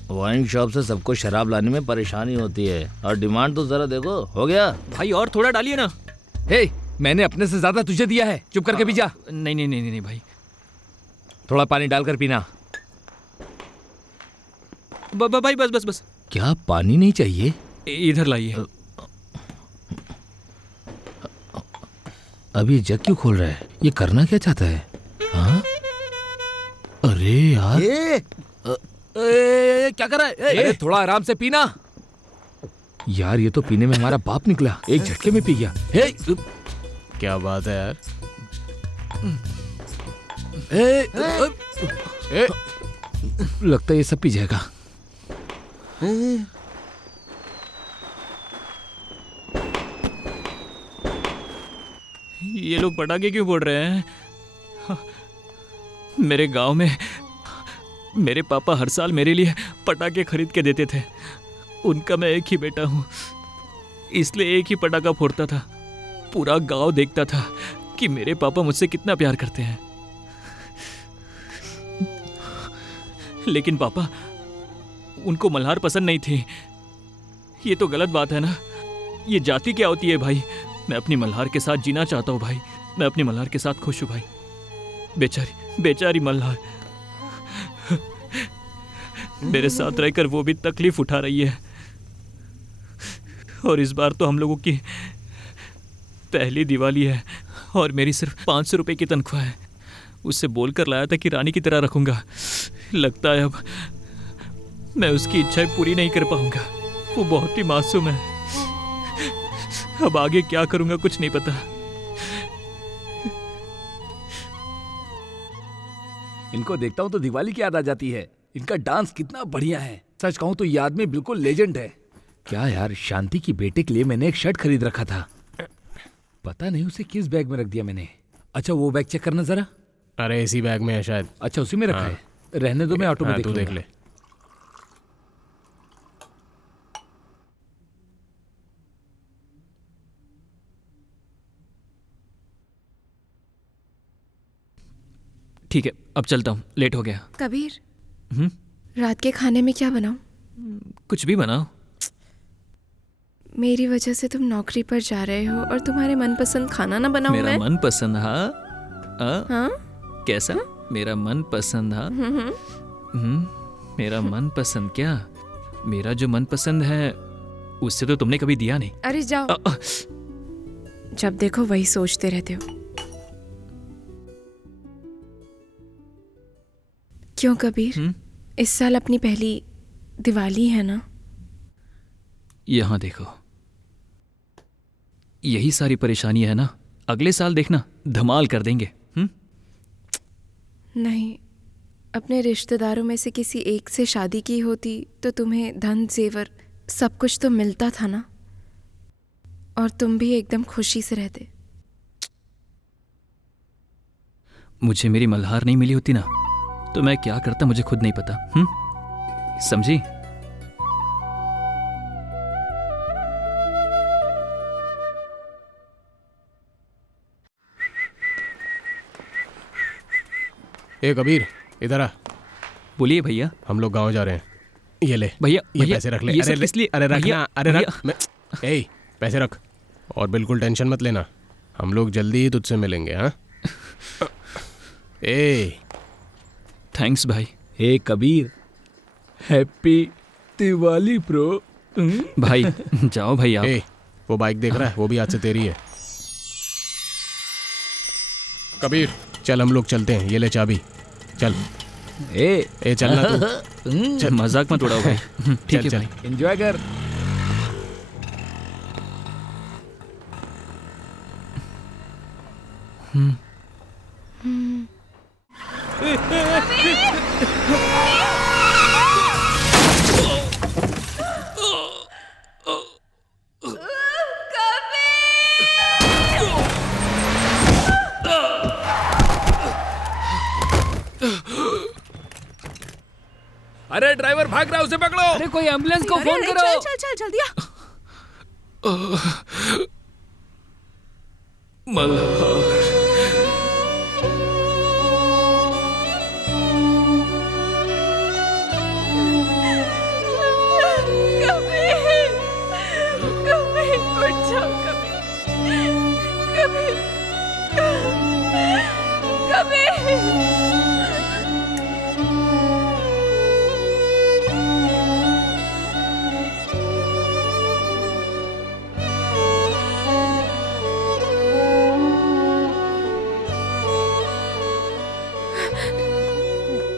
वाइन शॉप से सबको शराब लाने में परेशानी होती है, और डिमांड तो जरा देखो। हो गया भाई, और थोड़ा डालिए ना। हे, मैंने अपने से ज्यादा तुझे दिया है, चुप करके पी जा। नहीं नहीं नहीं नहीं भाई, थोड़ा पानी डालकर पीना। भाई बस बस बस। क्या पानी नहीं चाहिए? इधर लाइए। अभी जग क्यों खोल रहा है? ये करना क्या चाहता है? हाँ? अरे यार, क्या कर रहा है? अरे थोड़ा आराम से पीना यार, ये तो पीने में हमारा बाप निकला, एक झटके में पी गया। हे, क्या बात है यार। लगता है ये सब पी जाएगा। ये लोग पटाखे क्यों फोड़ रहे हैं? मेरे गांव में मेरे पापा हर साल मेरे लिए पटाखे खरीद के देते थे। उनका मैं एक ही बेटा हूँ, इसलिए एक ही पटाखा फोड़ता था। पूरा गांव देखता था कि मेरे पापा मुझसे कितना प्यार करते हैं। लेकिन पापा, उनको मल्हार पसंद नहीं थी। ये तो गलत बात है ना। ये जाति क्या होती है भाई? मैं अपनी मल्हार के साथ जीना चाहता हूँ भाई। मैं अपनी मल्हार के साथ खुश हूँ भाई। बेचारी बेचारी मल्हार मेरे साथ रहकर वो भी तकलीफ उठा रही है। और इस बार तो हम लोगों की पहली दिवाली है और मेरी सिर्फ 500 रुपए की तनख्वाह है। उससे बोलकर लाया था कि रानी की तरह रखूंगा। लगता है अब मैं उसकी इच्छाएं पूरी नहीं कर पाऊंगा। वो बहुत ही मासूम है। अब आगे क्या करूंगा कुछ नहीं पता। इनको देखता हूँ तो दिवाली की याद आ जाती है। इनका डांस कितना बढ़िया है। सच कहूँ तो ये आदमी बिल्कुल लेजेंड है। क्या यार, शांति की बेटे के लिए मैंने एक शर्ट खरीद रखा था, पता नहीं उसे किस बैग में रख दिया मैंने। अच्छा वो बैग चेक करना जरा। अरे इसी बैग में है शायद। अच्छा उसी में रखा है, रहने दो, मैं ऑटो में हाँ, देख तू देख लूंगा। ले। ठीक है, अब चलता हूँ, लेट हो गया। कबीर, हम्म, रात के खाने में क्या बनाऊं? कुछ भी बनाओ। मेरी वजह से तुम नौकरी पर जा रहे हो और तुम्हारे मनपसंद खाना ना बनाऊं मेरा मैं? मन पसंद, हाँ हाँ? कैसा? मेरा मन पसंद, हाँ। मेरा मन पसंद क्या? मेरा जो मन पसंद है उससे तो तुमने कभी दिया नहीं। अरे जाओ। जब देखो वही सोचते रहते हो। क्यों कबीर? इस साल अपनी पहली दिवाली है ना? यहाँ देखो, यही सारी परेशानी है ना। अगले साल देखना, धमाल कर देंगे। नहीं, अपने रिश्तेदारों में से किसी एक से शादी की होती तो तुम्हें धन जेवर सब कुछ तो मिलता था ना, और तुम भी एकदम खुशी से रहते। मुझे मेरी मल्हार नहीं मिली होती ना तो मैं क्या करता मुझे खुद नहीं पता। समझी? ए कबीर, इधर आ। बोलिए भैया। हम लोग गांव जा रहे हैं। ये ले भैया, ये पैसे रख ले। ये अरे सब किस लिए? अरे भैया, रखना, अरे भैया। रख। ए पैसे रख और बिल्कुल टेंशन मत लेना, हम लोग जल्दी ही तुझसे मिलेंगे। हाँ ए थैंक्स भाई। हे कबीर, हैप्पी दिवाली ब्रो। भाई जाओ भाई आप। ए वो बाइक देख रहा है, वो भी आज से तेरी है। कबीर चल हम लोग चलते हैं, ये ले चाबी, चल। ए चलना तू। चल, मजाक मत उड़ाओ भाई। ठीक है भाई, एंजॉय कर। अरे ड्राइवर भाग रहा है, उसे पकड़ो। अरे कोई एम्बुलेंस को फोन करो। चल चल चल जल्दी आ।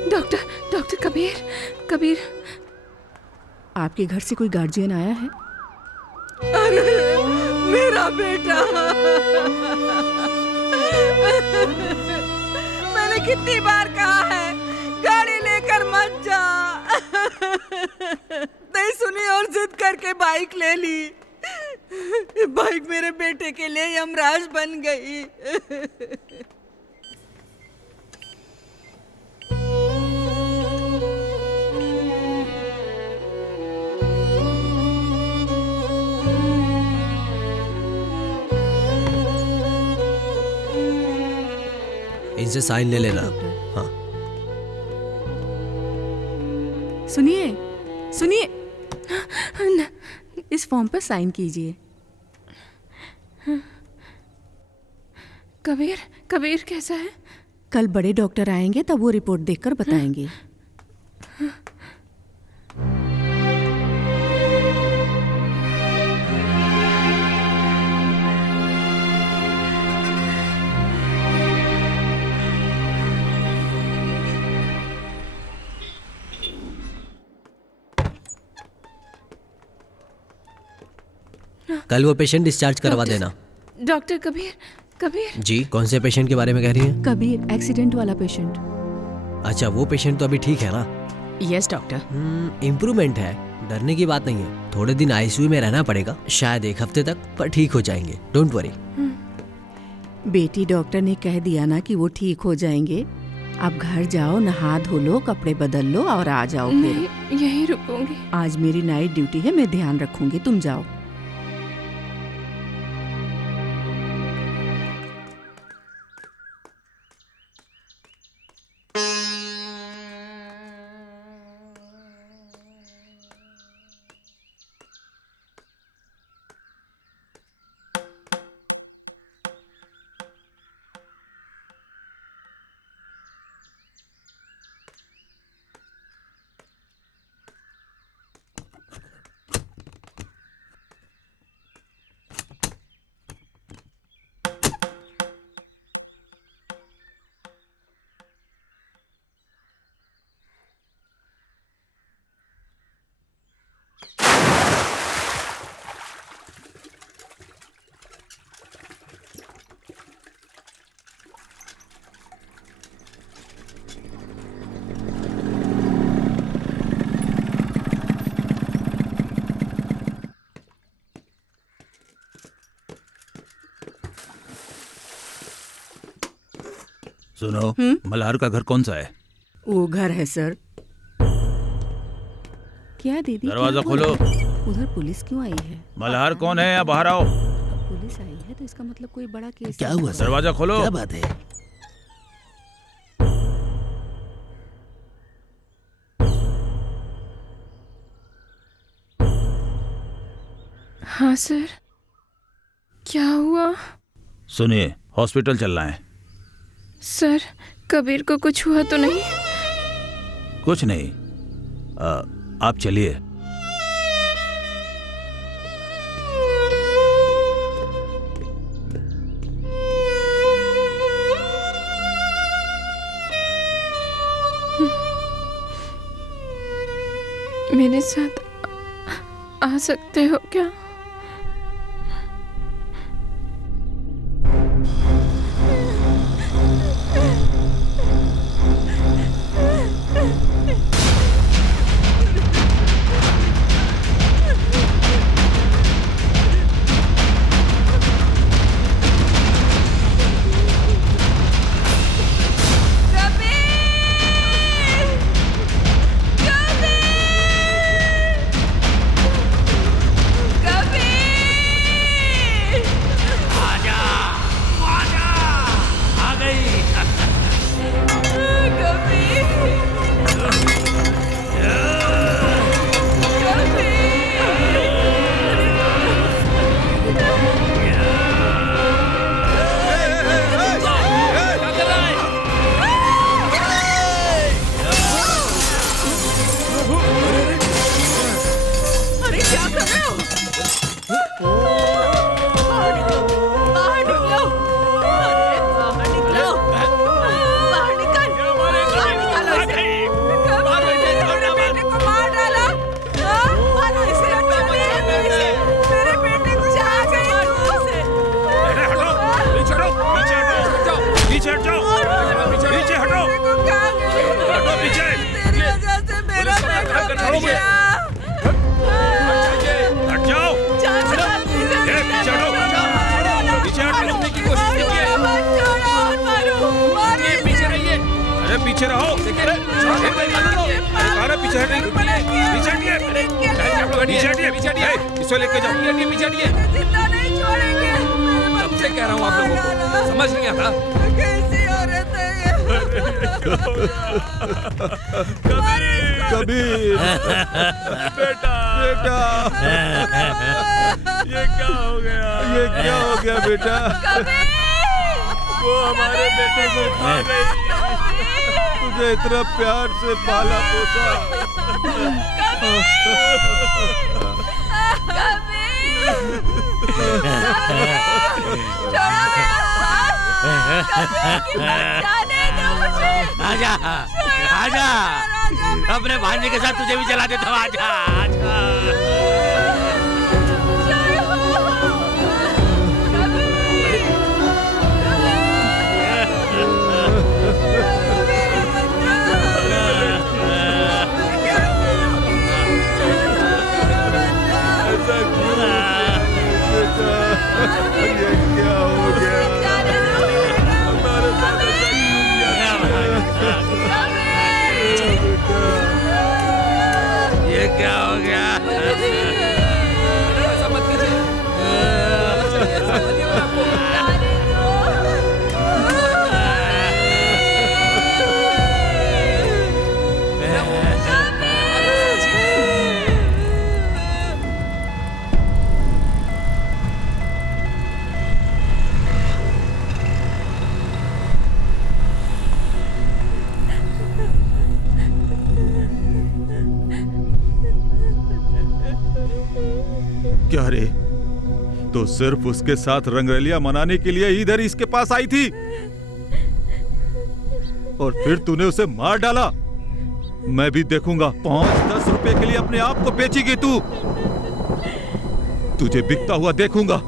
Doctor, doctor Kabir, Kabir. आपके घर से कोई गार्जियन आया है? अरे मेरा बेटा, मैंने कितनी बार कहा है गाड़ी लेकर मत जा। नहीं सुनी और जिद करके बाइक ले ली। बाइक मेरे बेटे के लिए यमराज बन गई। इनसे साइन ले लेना। हाँ सुनिए सुनिए, इस फॉर्म पर साइन कीजिए। कबीर, कबीर कैसा है? कल बड़े डॉक्टर आएंगे तब वो रिपोर्ट देखकर बताएंगे। कल वो पेशेंट डिस्चार्ज करवा देना। डॉक्टर कबीर, कबीर। जी कौन से पेशेंट के बारे में कह रही हैं? कबीर, एक्सीडेंट वाला पेशेंट। अच्छा वो पेशेंट तो अभी ठीक है ना? Yes doctor. इम्प्रूवमेंट है, डरने की बात नहीं है। थोड़े दिन आईसीयू में रहना पड़ेगा, शायद 1 हफ्ते तक, पर ठीक हो जाएंगे। Don't worry. बेटी, डॉक्टर ने कह दिया ना कि वो ठीक हो जाएंगे। अब घर जाओ, नहा धो लो, कपड़े बदल लो और आ जाओ फिर। नहीं, यहीं रुकूंगी। आज मेरी नाइट ड्यूटी है, मैं ध्यान रखूंगी, तुम जाओ। सुनो, मल्हार का घर कौन सा है? वो घर है सर। क्या दीदी? दरवाजा खोलो। उधर पुलिस क्यों आई है? मल्हार कौन है? या बाहर आओ। पुलिस आई है तो इसका मतलब कोई बड़ा केस। क्या हुआ? दरवाजा खोलो। क्या बात है? हाँ सर, क्या हुआ? सुनिए, हॉस्पिटल चलना है। सर, कबीर को कुछ हुआ तो नहीं? कुछ नहीं, आप चलिए। मेरे साथ आ सकते हो क्या? पीछे रहो। पीछे हटिए। इसको लेके जाओ। कब से कह रहा हूँ आप लोगों को, समझ नहीं आता। कैसी औरत है ये? कबीर बेटा ये क्या हो गया? ये क्या हो गया बेटा? वो हमारे बेटे को खा गई। तुझे इतना प्यार से पाला पोसा। आजा आजा, अपने भांजे के साथ तुझे भी जला देता हूँ। आजा आजा। ये क्या हो गया? अरे तो सिर्फ उसके साथ रंगरलिया मनाने के लिए इधर इसके पास आई थी और फिर तूने उसे मार डाला। मैं भी देखूंगा 5-10 रुपए के लिए अपने आप को बेचेगी तू। तुझे बिकता हुआ देखूंगा।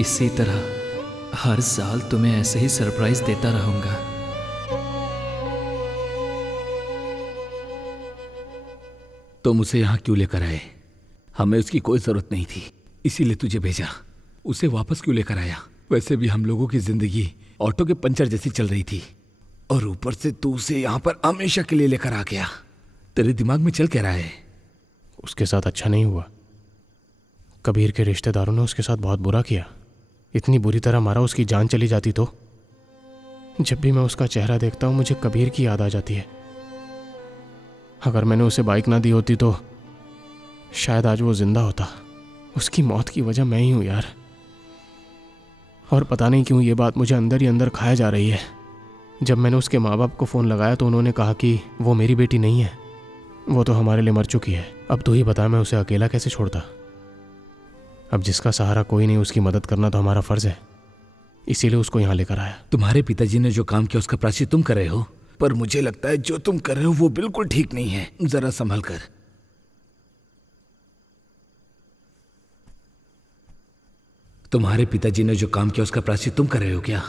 इसी तरह हर साल तुम्हें ऐसे ही सरप्राइज देता रहूंगा। तुम उसे यहाँ क्यों लेकर आए? हमें उसकी कोई जरूरत नहीं थी, इसीलिए तुझे भेजा। उसे वापस क्यों लेकर आया? वैसे भी हम लोगों की जिंदगी ऑटो के पंचर जैसी चल रही थी और ऊपर से तू उसे यहाँ पर हमेशा के लिए लेकर आ गया। तेरे दिमाग में चल क्या रहा है? उसके साथ अच्छा नहीं हुआ। कबीर के रिश्तेदारों ने उसके साथ बहुत बुरा किया। इतनी बुरी तरह मारा उसकी जान चली जाती तो। जब भी मैं उसका चेहरा देखता हूँ मुझे कबीर की याद आ जाती है। अगर मैंने उसे बाइक ना दी होती तो शायद आज वो जिंदा होता। उसकी मौत की वजह मैं ही हूँ यार। और पता नहीं क्यों ये बात मुझे अंदर ही अंदर खाया जा रही है। जब मैंने उसके माँ बाप को फ़ोन लगाया तो उन्होंने कहा कि वो मेरी बेटी नहीं है, वो तो हमारे लिए मर चुकी है। अब तू ही बता मैं उसे अकेला कैसे छोड़ता। अब जिसका सहारा कोई नहीं उसकी मदद करना तो हमारा फर्ज है, इसीलिए उसको यहाँ लेकर आया। तुम्हारे पिताजी ने जो काम किया उसका प्रायश्चित तुम कर रहे हो, पर मुझे लगता है जो तुम कर रहे हो वो बिल्कुल ठीक नहीं है। जरा संभल कर। तुम्हारे पिताजी ने जो काम किया उसका प्रायश्चित तुम कर रहे हो क्या?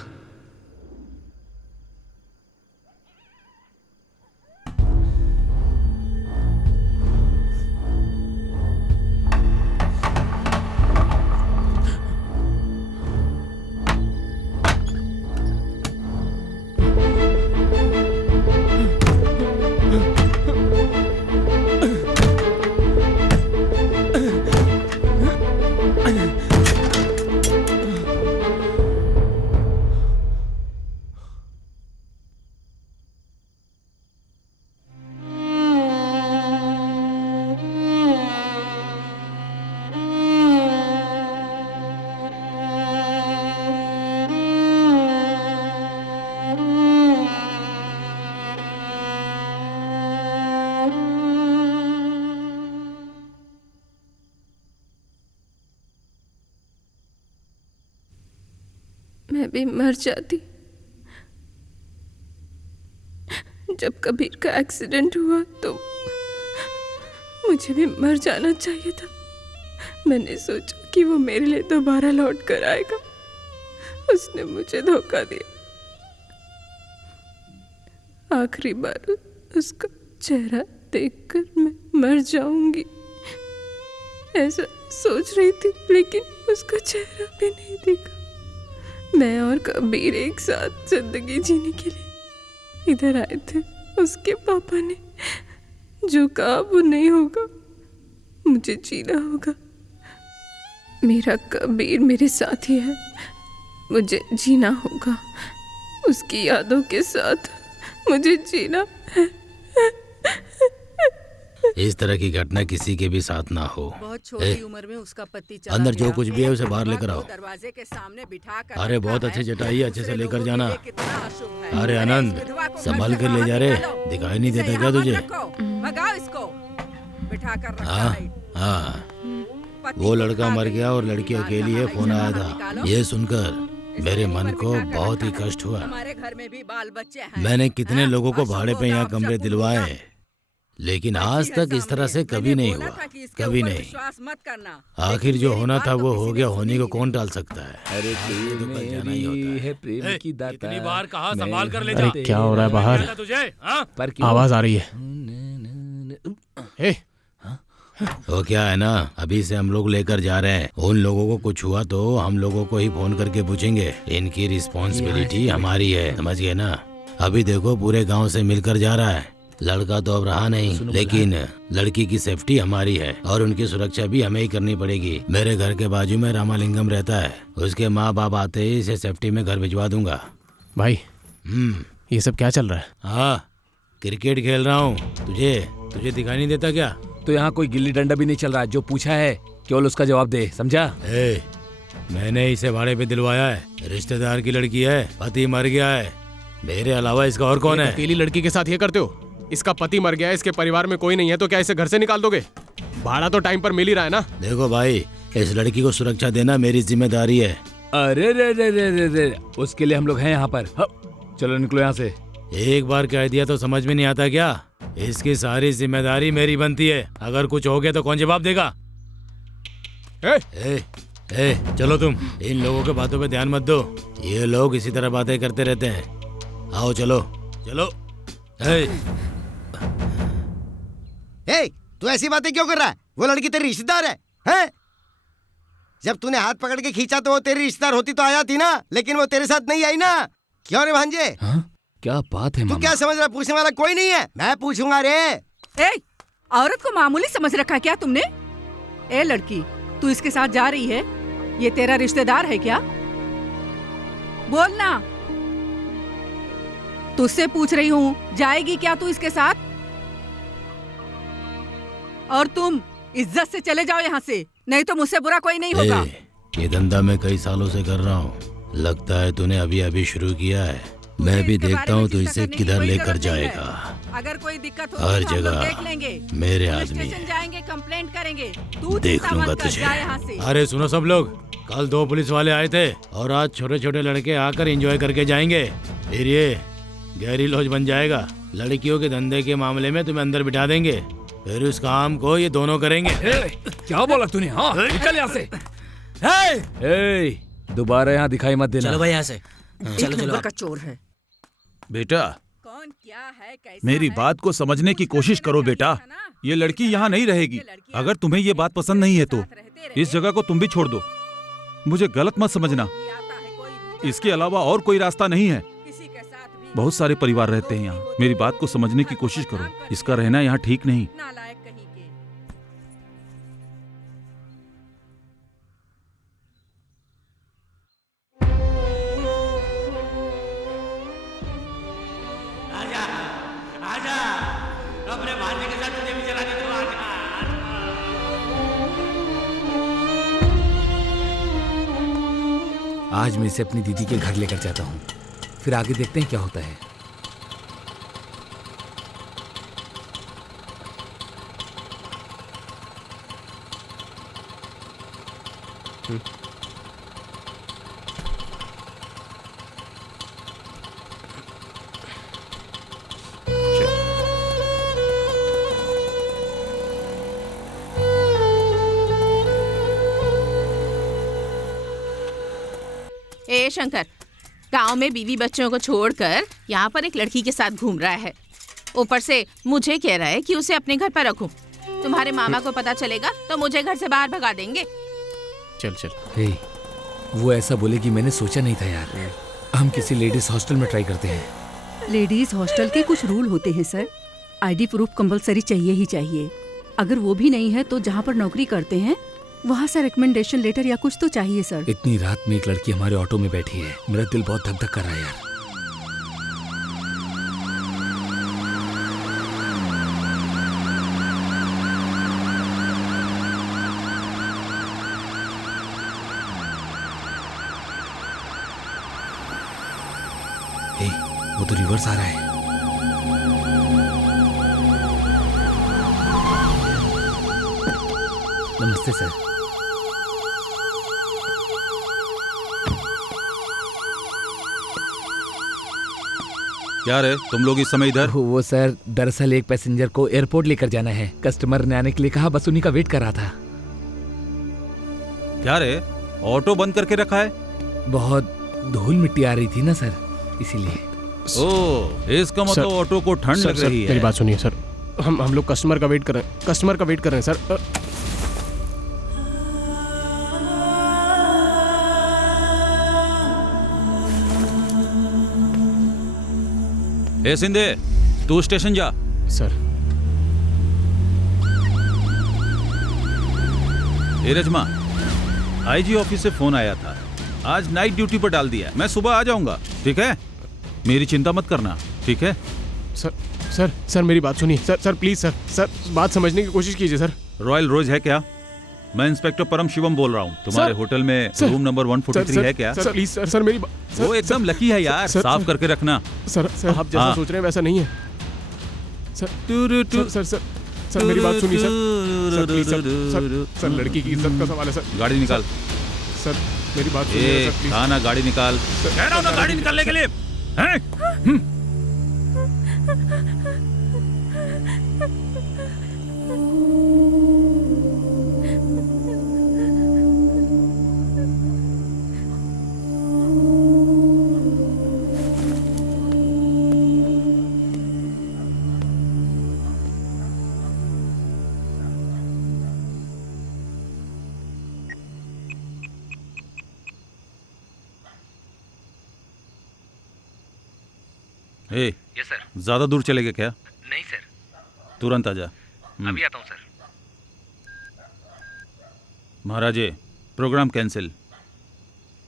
मैं भी मर जाती। जब कबीर का एक्सीडेंट हुआ तो मुझे भी मर जाना चाहिए था। मैंने सोचा कि वो मेरे लिए दोबारा लौट कर आएगा। उसने मुझे धोखा दिया। आखिरी बार उसका चेहरा देखकर मैं मर जाऊंगी ऐसा सोच रही थी, लेकिन उसका चेहरा भी नहीं दिखा। मैं और कबीर एक साथ जिंदगी जीने के लिए इधर आए थे। उसके पापा ने जो कहा वो नहीं होगा, मुझे जीना होगा। मेरा कबीर मेरे साथ ही है, मुझे जीना होगा। उसकी यादों के साथ मुझे जीना है। इस तरह की घटना किसी के भी साथ ना हो। बहुत छोटी उम्र में उसका पति चला अंदर जो गया। कुछ भी है उसे बाहर लेकर आओ। दरवाजे के सामने बिठा कर अरे बहुत अच्छे चटाई अच्छे से लेकर जाना। अरे आनंद संभाल कर ले जा रे, दिखाई नहीं देता क्या तुझे? भगाओ इसको, बिठा कर रखा हाँ है। हाँ, वो लड़का मर गया और लड़की अकेली है। फोन आया था। ये सुनकर मेरे मन को बहुत ही कष्ट हुआ। हमारे घर में भी बाल बच्चे हैं। मैंने कितने लोगों को भाड़े पे यहाँ कमरे दिलवाए, लेकिन आज तक इस तरह से कभी नहीं हुआ, कभी नहीं। विश्वास मत करना। आखिर जो होना था वो हो गया, होने को कौन टाल सकता है? अरे तो कल जाना ही होता है। प्रेम की दाता। इतनी बार कहा संभाल कर ले जा। अरे क्या हो रहा है बाहर? तुझे हाँ? पर क्यों? आवाज आ रही है। वो क्या है ना, अभी से हम लोग लेकर जा रहे हैं। उन लोगों को कुछ हुआ तो हम लोगों को ही फोन करके पूछेंगे। इनकी रिस्पॉन्सिबिलिटी हमारी है, समझ गए ना? अभी देखो पूरे गांव से मिलकर जा रहा है। लड़का तो अब रहा नहीं, लेकिन लड़की की सेफ्टी हमारी है और उनकी सुरक्षा भी हमें ही करनी पड़ेगी। मेरे घर के बाजू में रामालिंगम रहता है, उसके माँ बाप आते ही इसे सेफ्टी में घर भिजवा दूंगा। भाई ये सब क्या चल रहा है? हाँ, क्रिकेट खेल रहा हूँ। तुझे दिखाई नहीं देता क्या? तो यहाँ कोई गिल्ली डंडा भी नहीं चल रहा। जो पूछा है केवल उसका जवाब दे, समझा? मैंने इसे भाड़े पे दिलवाया है, रिश्तेदार की लड़की है, पति मर गया है, मेरे अलावा इसका और कौन है? अकेली लड़की के साथ ये करते हो? इसका पति मर गया है, इसके परिवार में कोई नहीं है, तो क्या इसे घर से निकाल दोगे? भाड़ा तो टाइम पर मिल ही रहा है ना। देखो भाई, इस लड़की को सुरक्षा देना मेरी जिम्मेदारी है। अरे रे रे रे रे रे, उसके लिए हम लोग हैं यहाँ पर। चलो निकलो यहाँ से। एक बार कह दिया तो समझ में नहीं आता क्या? इसकी सारी जिम्मेदारी मेरी बनती है। अगर कुछ हो गया तो कौन जवाब देगा? चलो तुम इन लोगों के बातों पे ध्यान मत दो। ये लोग इसी तरह बातें करते रहते हैं। आओ चलो चलो। तू ऐसी बातें क्यों कर रहा है? वो लड़की तेरी रिश्तेदार है, हैं? जब तूने हाथ पकड़ के खींचा तो वो तेरी रिश्तेदार होती तो आया थी ना, लेकिन वो तेरे साथ नहीं आई ना। क्यों रे भांजे? क्या बात है तू मामा? क्या समझ रहा? पूछने वाला कोई नहीं है, मैं पूछूंगा रे। औरत को मामूली समझ रखा क्या तुमने? ए लड़की, तू इसके साथ जा रही है, ये तेरा रिश्तेदार है क्या? बोलना। तुझसे पूछ रही हूँ, जाएगी क्या तू इसके साथ? और तुम इज्जत से चले जाओ यहाँ से, नहीं तो मुझसे बुरा कोई नहीं होगा। ये धंधा मैं कई सालों से कर रहा हूँ, लगता है तूने अभी अभी शुरू किया है। मैं भी देखता हूँ तो इसे किधर लेकर जाएगा। अगर कोई दिक्कत हो हर तो हम लोग जगह देख लेंगे। मेरे पुलिस आदमी स्टेशन जाएंगे, कंप्लेंट करेंगे। तू देख चिंता लूंगा मत कर, तुझे। जा यहाँ से। अरे सुनो सब लोग, कल 2 पुलिस वाले आए थे और आज छोटे छोटे लड़के आकर एंजॉय करके जाएंगे। फिर ये गहरी लॉज बन जाएगा। लड़कियों के धंधे के मामले में तुम्हें अंदर बिठा देंगे, फिर उस काम को ये दोनों करेंगे। क्या बोला तूने? हाँ, निकल यहाँ से। दोबारा यहाँ दिखाई मत देना। चलो भाई यहाँ से। एक नंबर का चोर है। बेटा, कौन क्या है, कैसा मेरी है? बात को समझने की कोशिश करो बेटा। ये लड़की यहाँ नहीं रहेगी। अगर तुम्हें ये बात पसंद नहीं है तो इस जगह को तुम भी छोड़ दो। मुझे गलत मत समझना, इसके अलावा और कोई रास्ता नहीं है। बहुत सारे परिवार रहते हैं यहाँ। मेरी बात को समझने की कोशिश करो, इसका रहना यहाँ ठीक नहीं। नालायक कहीं के। आजा, अपने भांजे के साथ तुझे भी चला दे तो आजा। आज मैं इसे अपनी दीदी के घर लेकर जाता हूँ, फिर आगे देखते हैं क्या होता है। ए शंकर, गांव में बीवी बच्चों को छोड़कर यहाँ पर एक लड़की के साथ घूम रहा है। ऊपर से मुझे कह रहा है कि उसे अपने घर पर रखूं। तुम्हारे मामा को पता चलेगा तो मुझे घर से बाहर भगा देंगे। चल चल। वो ऐसा बोलेगी मैंने सोचा नहीं था यार। हम किसी लेडीज हॉस्टल में ट्राई करते हैं। लेडीज हॉस्टल के कुछ रूल होते हैं सर। आईडी प्रूफ कंपलसरी चाहिए ही चाहिए। अगर वो भी नहीं है तो जहाँ पर नौकरी करते हैं वहाँ से रिकमेंडेशन लेटर या कुछ तो चाहिए सर। इतनी रात में एक लड़की हमारे ऑटो में बैठी है, मेरा दिल बहुत धक धक कर रहा है यार। हे, वो तो रिवर्स आ रहा है। नमस्ते सर। क्या रे तुम लोग इस समय इधर? वो सर, दरअसल एक पैसेंजर को एयरपोर्ट लेकर जाना है। कस्टमर ने आने के लिए कहा, बस उन्हीं का वेट कर रहा था। क्या रे ऑटो बंद करके रखा है? बहुत धूल मिट्टी आ रही थी ना सर, इसीलिए। ओह, इसका मतलब ऑटो को ठंड लग रही है। मेरी बात सुनिए सर, हम लोग कस्टमर का वेट कर रहे हैं, कस्टमर का वेट कर रहे हैं सर। ए सिंधे, तू स्टेशन जा। सर। ए रजमा, आईजी ऑफिस से फोन आया था, आज नाइट ड्यूटी पर डाल दिया। मैं सुबह आ जाऊंगा, ठीक है? मेरी चिंता मत करना, ठीक है? सर मेरी बात सुनिए सर प्लीज सर बात समझने की कोशिश कीजिए सर। रॉयल रोज है क्या? मैं इंस्पेक्टर परम शिवम बोल रहा हूँ। तुम्हारे होटल में रूम नंबर 143 है क्या? सर प्लीज सर मेरी वो एकदम लकी है यार, साफ करके रखना। सर आप जैसा सोच रहे हैं वैसा नहीं है सर मेरी बात सुनिए सर लड़की की इज्जत का सवाल है सर। गाड़ी निकाल सर, मेरी बात सुनिए सर प्लीज। ना गाड़ी निकाल, कह रहा हूं ना गाड़ी निकालने के लिए। Yes sir. ज्यादा दूर चलेगा क्या? नहीं सर। तुरंत आजा। अभी आता हूँ सर। महाराजे, प्रोग्राम कैंसिल।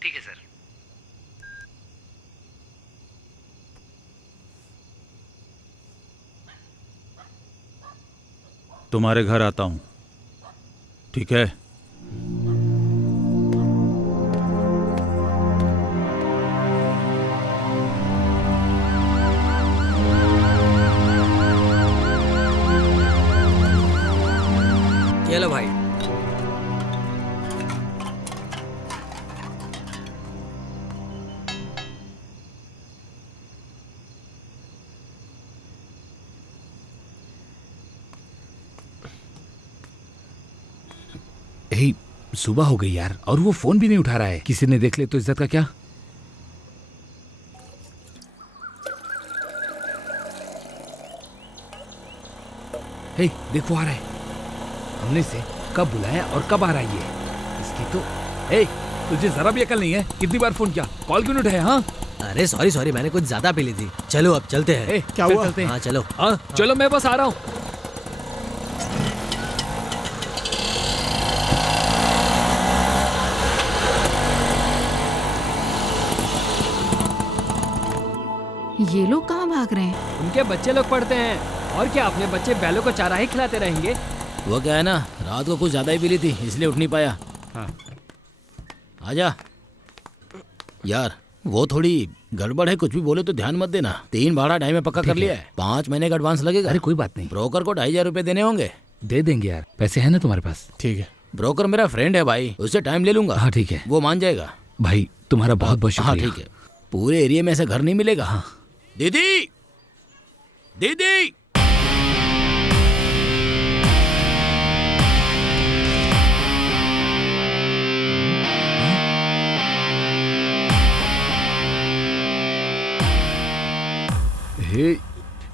ठीक है सर। तुम्हारे घर आता हूँ, ठीक है? चलो भाई। सुबह हो गई यार, और वो फोन भी नहीं उठा रहा है। किसी ने देख ले तो इज्जत का क्या? हे, देखो आ रहा है। हमने इसे कब बुलाया और कब आ रहा है ये? इसकी तो तुझे जरा भी अकल नहीं है? कितनी बार फोन किया, कॉल क्यों नहीं उठाया? हाँ अरे सॉरी मैंने कुछ ज्यादा पी ली थी। चलो अब चलते हैं। क्या हुआ? चलते हैं। हाँ चलो। चलो मैं बस आ रहा हूँ। ये लोग कहाँ भाग रहे हैं? उनके बच्चे लोग पढ़ते हैं, और क्या अपने बच्चे बैलों को चारा ही खिलाते रहेंगे? वो क्या है ना, रात को कुछ ज्यादा ही पी ली थी, इसलिए उठ नहीं पाया। हाँ। आजा यार, वो थोड़ी गड़बड़ है, कुछ भी बोले तो ध्यान मत देना। 3 भाड़ा ढाई में पक्का कर लिया है, 5 महीने का एडवांस लगेगा। अरे कोई बात नहीं, ब्रोकर को 2500 रुपए देने होंगे। दे देंगे यार, पैसे है ना तुम्हारे पास? ठीक है। ब्रोकर मेरा फ्रेंड है भाई, उससे टाइम ले लूंगा। हाँ ठीक है, वो मान जाएगा। भाई तुम्हारा बहुत बहुत शुक्रिया। हाँ ठीक है, पूरे एरिया में ऐसा घर नहीं मिलेगा। हाँ दीदी, दीदी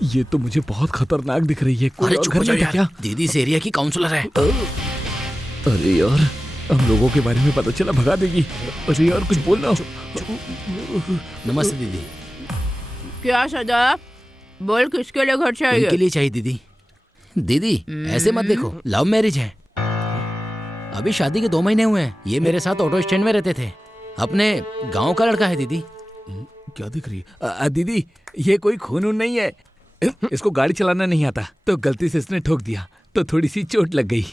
ये तो मुझे बहुत खतरनाक दिख रही है। अरे चुप हो जाओ यार, दीदी इस एरिया की काउंसलर है। अरे यार, हम लोगों के बारे में पता चला भगा देगी। अरे यार कुछ बोलना। नमस्ते दीदी। क्या सदा? बोल, किसके लिए घर चाहिए? उनके लिए चाहिए दीदी। दीदी ऐसे मत देखो, लव मैरिज है। अभी शादी के 2 महीने हुए हैं। ये मेरे साथ ऑटो स्टैंड में रहते थे, अपने गांव का लड़का है दीदी। क्या दिख रही है? दीदी ये कोई खून नहीं है, इसको गाड़ी चलाना नहीं आता, तो गलती से इसने ठोक दिया तो थोड़ी सी चोट लग गई।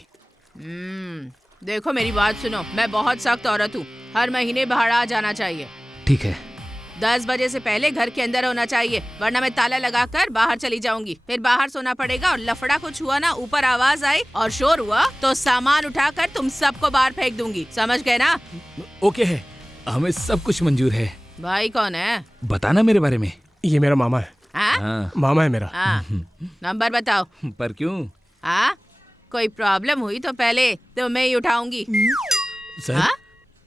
देखो मेरी बात सुनो, मैं बहुत सख्त औरत हूँ, हर महीने भाड़ा आ जाना चाहिए। ठीक है, 10 बजे से पहले घर के अंदर होना चाहिए, वरना मैं ताला लगाकर बाहर चली जाऊंगी। फिर बाहर सोना पड़ेगा और लफड़ा कुछ हुआ ना, ऊपर आवाज आई और शोर हुआ तो सामान उठाकर तुम सबको बाहर फेंक दूंगी, समझ गए ना? ओके है, हमें सब कुछ मंजूर है। भाई कौन है? बताना मेरे बारे में। ये मेरा मामा है। हाँ? मामा है मेरा। नंबर बताओ। पर क्यों? हाँ? कोई प्रॉब्लम हुई तो पहले तो मैं ही उठाऊंगी। सर,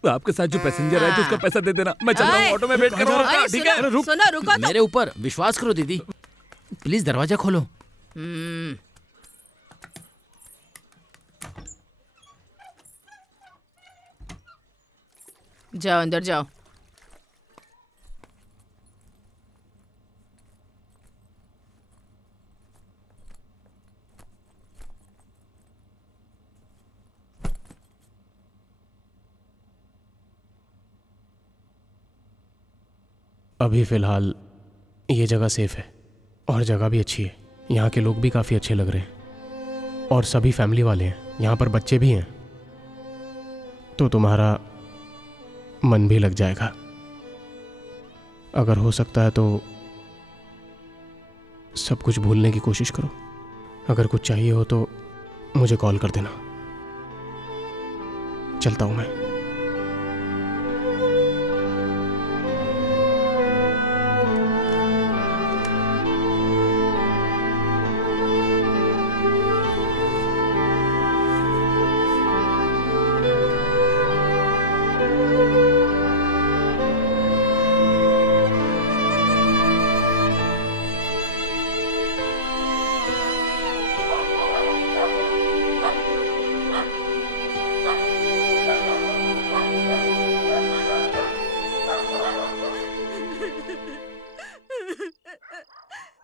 आपके साथ जो पैसेंजर है तो उसका पैसा दे देना, मैं चल रहा हूँ, ऑटो में वेट कर रहा हूँ। ठीक है? सुनो, रुको तो। मेरे ऊपर विश्वास करो दीदी, प्लीज दरवाजा खोलो। जाओ अंदर जाओ। अभी फ़िलहाल ये जगह सेफ है और जगह भी अच्छी है। यहाँ के लोग भी काफ़ी अच्छे लग रहे हैं और सभी फैमिली वाले हैं। यहाँ पर बच्चे भी हैं, तो तुम्हारा मन भी लग जाएगा। अगर हो सकता है तो सब कुछ भूलने की कोशिश करो। अगर कुछ चाहिए हो तो मुझे कॉल कर देना। चलता हूँ मैं।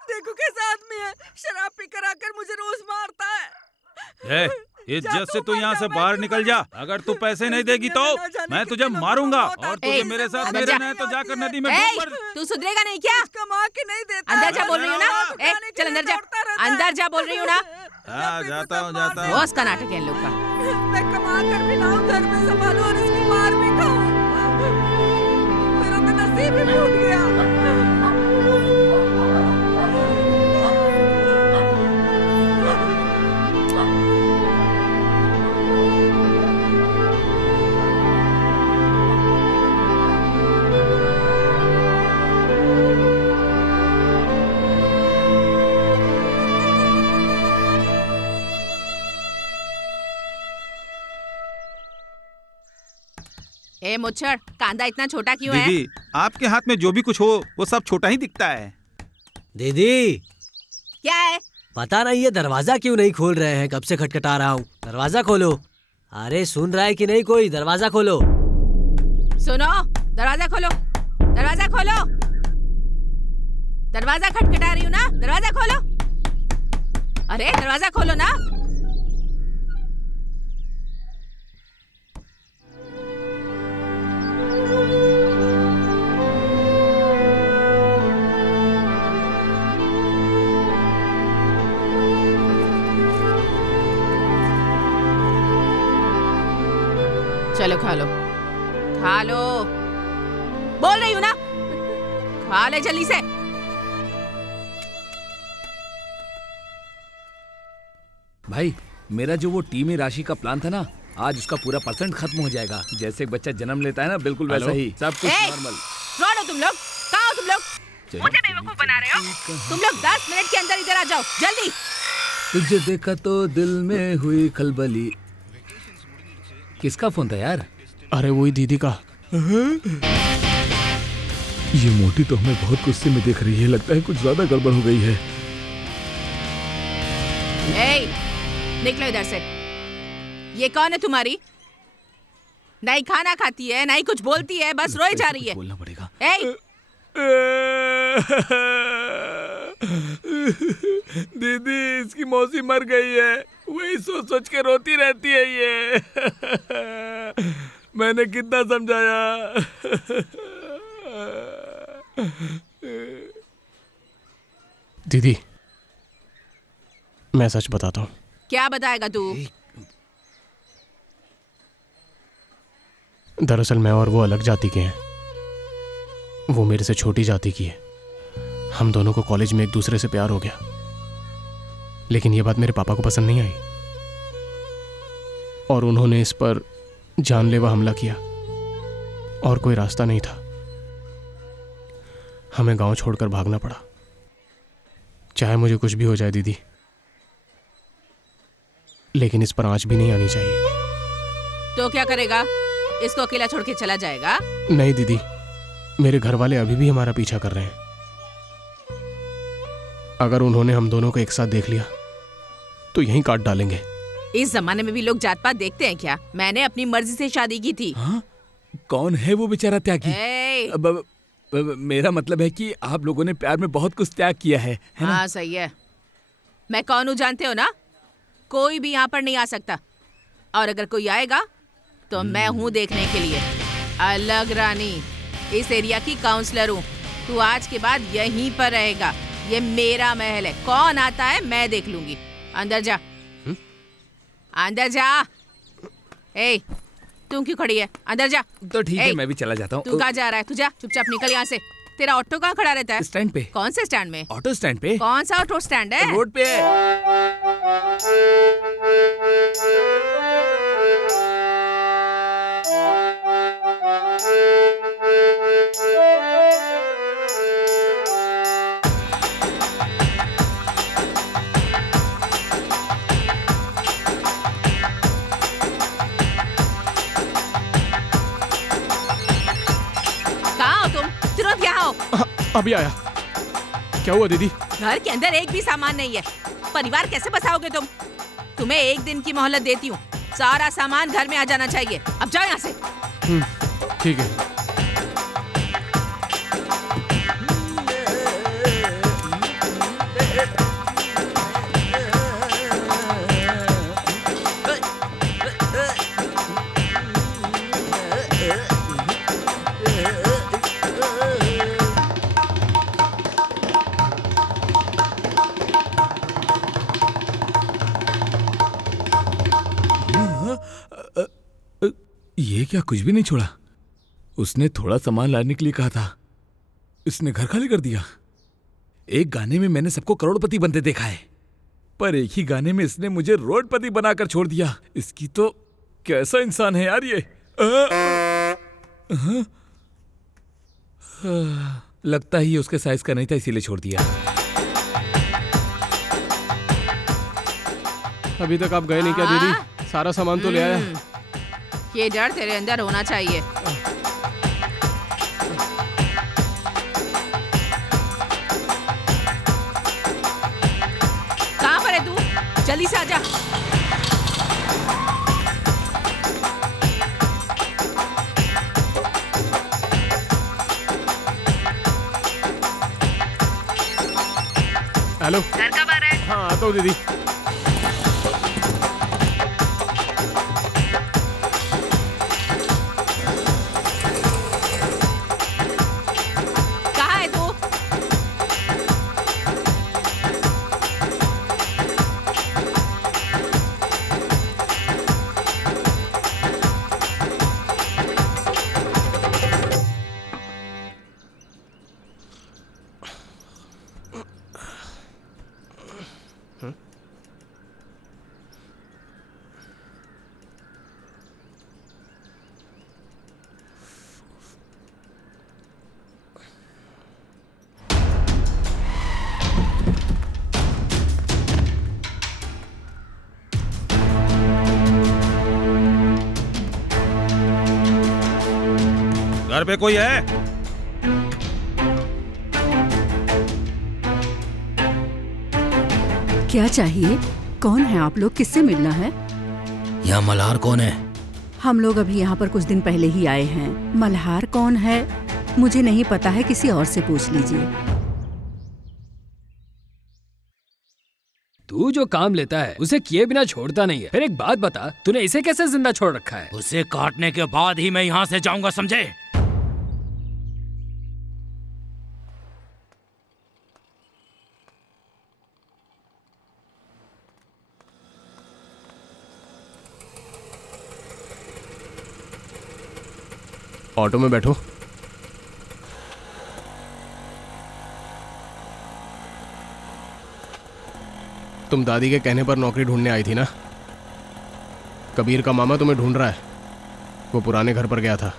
देखो कैसा आदमी है, शराब पीकर आकर मुझे रोज मारता है। इज्जत से तू यहाँ से बाहर निकल जा। अगर तू पैसे नहीं देगी तो मैं तुझे मारूंगा और तुझे मेरे साथ नहीं रहना है तो जाकर नदी में डूब मर। तू सुधरेगा नहीं क्या? कमा के नहीं देता। अंदर जा बोल रही हूँ ना। चल अंदर जा, अंदर जा बोल रही हूँ ना। जाता हूँ। बॉस का नाटक है इन लोग का। मैं कमा कर भी लाऊं, घर में संभालूं और इसकी मार भी खाऊं। मेरा तो नसीब ही फूट गया। ए मुच्छर, कांदा इतना छोटा क्यों है? दीदी, आपके हाथ में जो भी कुछ हो वो सब छोटा ही दिखता है। दीदी क्या है? पता नहीं ये दरवाजा क्यों नहीं खोल रहे हैं, कब से खटखटा रहा हूँ। दरवाजा खोलो। अरे सुन रहा है कि नहीं कोई? दरवाजा खोलो। सुनो, दरवाजा खोलो, दरवाजा खोलो। दरवाजा खटखटा रही हूँ ना, दरवाजा खोलो। अरे दरवाजा खोलो ना। चलो खा लो, खा लो, बोल रही हूँ ना, खा ले जल्दी से। भाई, मेरा जो वो टीम राशि का प्लान था ना, आज उसका पूरा % खत्म हो जाएगा। जैसे एक बच्चा जन्म लेता है ना, बिल्कुल वैसा ही सब कुछ नॉर्मल। कौन हो तुम लोग? कहाँ हो तुम लोग? मुझे बेवकूफ बना रहे हो? तुम लोग 10 मिनट के अंदर इधर आ जाओ, जल्दी। तुझे देखा तो दिल में हुई खलबली। किसका फोन था यार? अरे वही दीदी का। ये मोटी तो हमें बहुत गुस्से में देख रही है, लगता है कुछ ज्यादा गड़बड़ हो गई है। ए, निकलो इधर से। ये कौन है तुम्हारी? नहीं खाना खाती है, नहीं कुछ बोलती है, बस रोई जा रही है। बोलना पड़ेगा। दीदी, इसकी मौसी मर गई है, वही सोच सोच के रोती रहती है ये। मैंने कितना समझाया। दीदी, मैं सच बताता हूँ। क्या बताएगा तू? दरअसल मैं और वो अलग जाति के हैं। वो मेरे से छोटी जाति की है। हम दोनों को कॉलेज में एक दूसरे से प्यार हो गया, लेकिन ये बात मेरे पापा को पसंद नहीं आई और उन्होंने इस पर जानलेवा हमला किया और कोई रास्ता नहीं था। हमें गांव छोड़कर भागना पड़ा। चाहे मुझे कुछ भी हो जाए दीदी, लेकिन इस पर आंच भी नहीं आनी चाहिए। तो क्या करेगा? इसको अकेला छोड़ के चला जाएगा? नहीं दीदी, मेरे घर वाले अभी भी हमारा पीछा कर रहे हैं। अगर उन्होंने हम दोनों को एक साथ देख लिया तो यहीं काट डालेंगे। इस जमाने में भी लोग जात पात देखते हैं क्या? मैंने अपनी मर्जी से शादी की थी। हाँ? कौन है वो बेचारा त्यागी? मेरा मतलब है कि आप लोगों ने प्यार में बहुत कुछ त्याग किया है ना? हाँ सही है। मैं कौन हूँ जानते हो ना? कोई भी यहाँ पर नहीं आ सकता, और अगर कोई आएगा तो मैं हूँ देखने के लिए। अलग रानी, इस एरिया की काउंसलर हूँ। तू आज के बाद यहीं पर रहेगा। ये मेरा महल है, कौन आता है मैं देख लूंगी। अंदर जा, अंदर जा। ए, तू क्यों खड़ी है? अंदर जा। तो ठीक है, मैं भी चला जाता हूँ। तू कहाँ जा रहा है? तू जा, चुपचाप निकल यहाँ से। तेरा ऑटो कहाँ खड़ा रहता है? स्टैंड पे। कौन से स्टैंड में? ऑटो स्टैंड पे। कौन सा ऑटो स्टैंड है? रोड पे है। अभी आया। क्या हुआ दीदी? घर के अंदर एक भी सामान नहीं है। परिवार कैसे बसाओगे तुम? तुम्हें एक दिन की मोहलत देती हूँ। सारा सामान घर में आ जाना चाहिए। अब जाओ यहाँ से। ठीक है। ये क्या, कुछ भी नहीं छोड़ा? उसने थोड़ा सामान लाने के लिए कहा था, इसने घर खाली कर दिया। एक गाने में मैंने सबको करोड़पति बनते देखा है, पर एक ही गाने में इसने मुझे रोडपति बनाकर छोड़ दिया। इसकी तो कैसा इंसान है यार ये। लगता ही ये उसके साइज का नहीं था, इसीलिए छोड़ दिया। अभी तक आप गए नहीं क्या दीदी? सारा सामान तो ले आया। ये डर तेरे अंदर होना चाहिए। कहाँ पर है तू? जल्दी से आजा। हेलो, घर कब आ रहा है? हाँ आता हूँ दीदी। घर पे कोई है? क्या चाहिए? कौन है आप लोग? किससे मिलना है? यहाँ मल्हार कौन है? हम लोग अभी यहाँ पर कुछ दिन पहले ही आए हैं। मल्हार कौन है मुझे नहीं पता है, किसी और से पूछ लीजिए। तू जो काम लेता है उसे किए बिना छोड़ता नहीं है। फिर एक बात बता, तूने इसे कैसे जिंदा छोड़ रखा है? उसे काटने के बाद ही मैं यहाँ से जाऊंगा, समझे? ऑटो में बैठो। तुम दादी के कहने पर नौकरी ढूंढने आई थी ना? कबीर का मामा तुम्हें ढूंढ रहा है। वो पुराने घर पर गया था,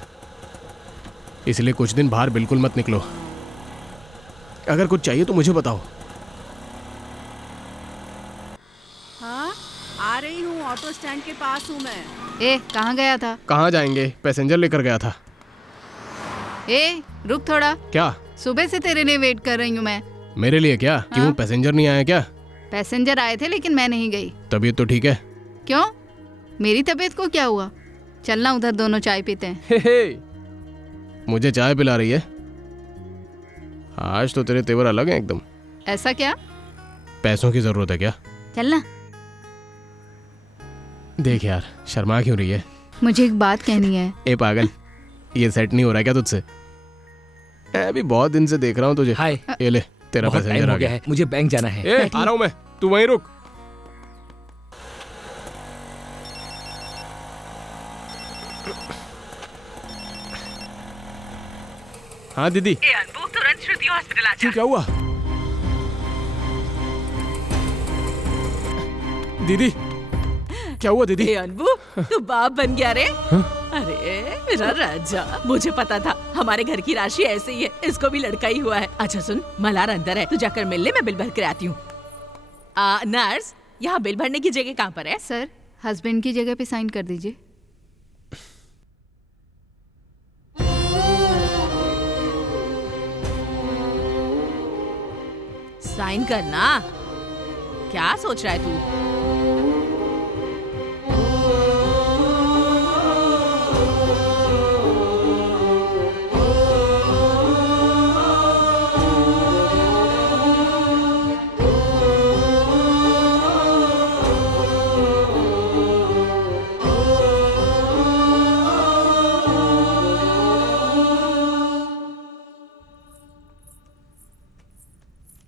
इसलिए कुछ दिन बाहर बिल्कुल मत निकलो। अगर कुछ चाहिए तो मुझे बताओ। हाँ, आ रही हूँ। ऑटो स्टैंड के पास हूँ मैं। ए, कहाँ गया था? कहाँ जाएंगे, पैसेंजर लेकर गया था। ए, रुक थोड़ा। क्या? सुबह से तेरे लिए वेट कर रही हूँ मैं। मेरे लिए क्या? क्यों, हाँ? पैसेंजर नहीं आया क्या? पैसेंजर आए थे लेकिन मैं नहीं गई। तबीयत तो ठीक है? क्यों, मेरी तबीयत को क्या हुआ? चलना उधर दोनों चाय पीते हैं। मुझे चाय पिला रही है? आज तो तेरे तेवर अलग हैं एकदम। ऐसा क्या? पैसों की जरूरत है क्या? चलना। देख यार, शर्मा क्यों रही है? मुझे एक बात कहनी है। ए पागल, ये सेट नहीं हो रहा क्या तुझसे? मैं भी बहुत दिन से देख रहा हूँ तुझे। हाय। ये ले, तेरा बहुत पैसेंजर टाइम आ हो गया गया है, मुझे बैंक जाना है। ए, आ रहा हूँ मैं, तू वहीं रुक। हाँ दीदी। तुरंत श्रुति हॉस्पिटल आ जा। क्या हुआ? दीदी, क्या हुआ दीदी? अनबू, तू बाप बन गया रे। अरे मेरा राजा, मुझे पता था हमारे घर की राशि ऐसे ही है, इसको भी लड़का ही हुआ है। अच्छा सुन, मल्हार अंदर है, तू जाकर मिल ले, मैं बिल भर कर आती हूँ। नर्स, यहाँ बिल भरने की जगह कहाँ पर है? सर, हस्बैंड की जगह पे साइन कर दीजिए। साइन करना? क्या सोच रहा है तू?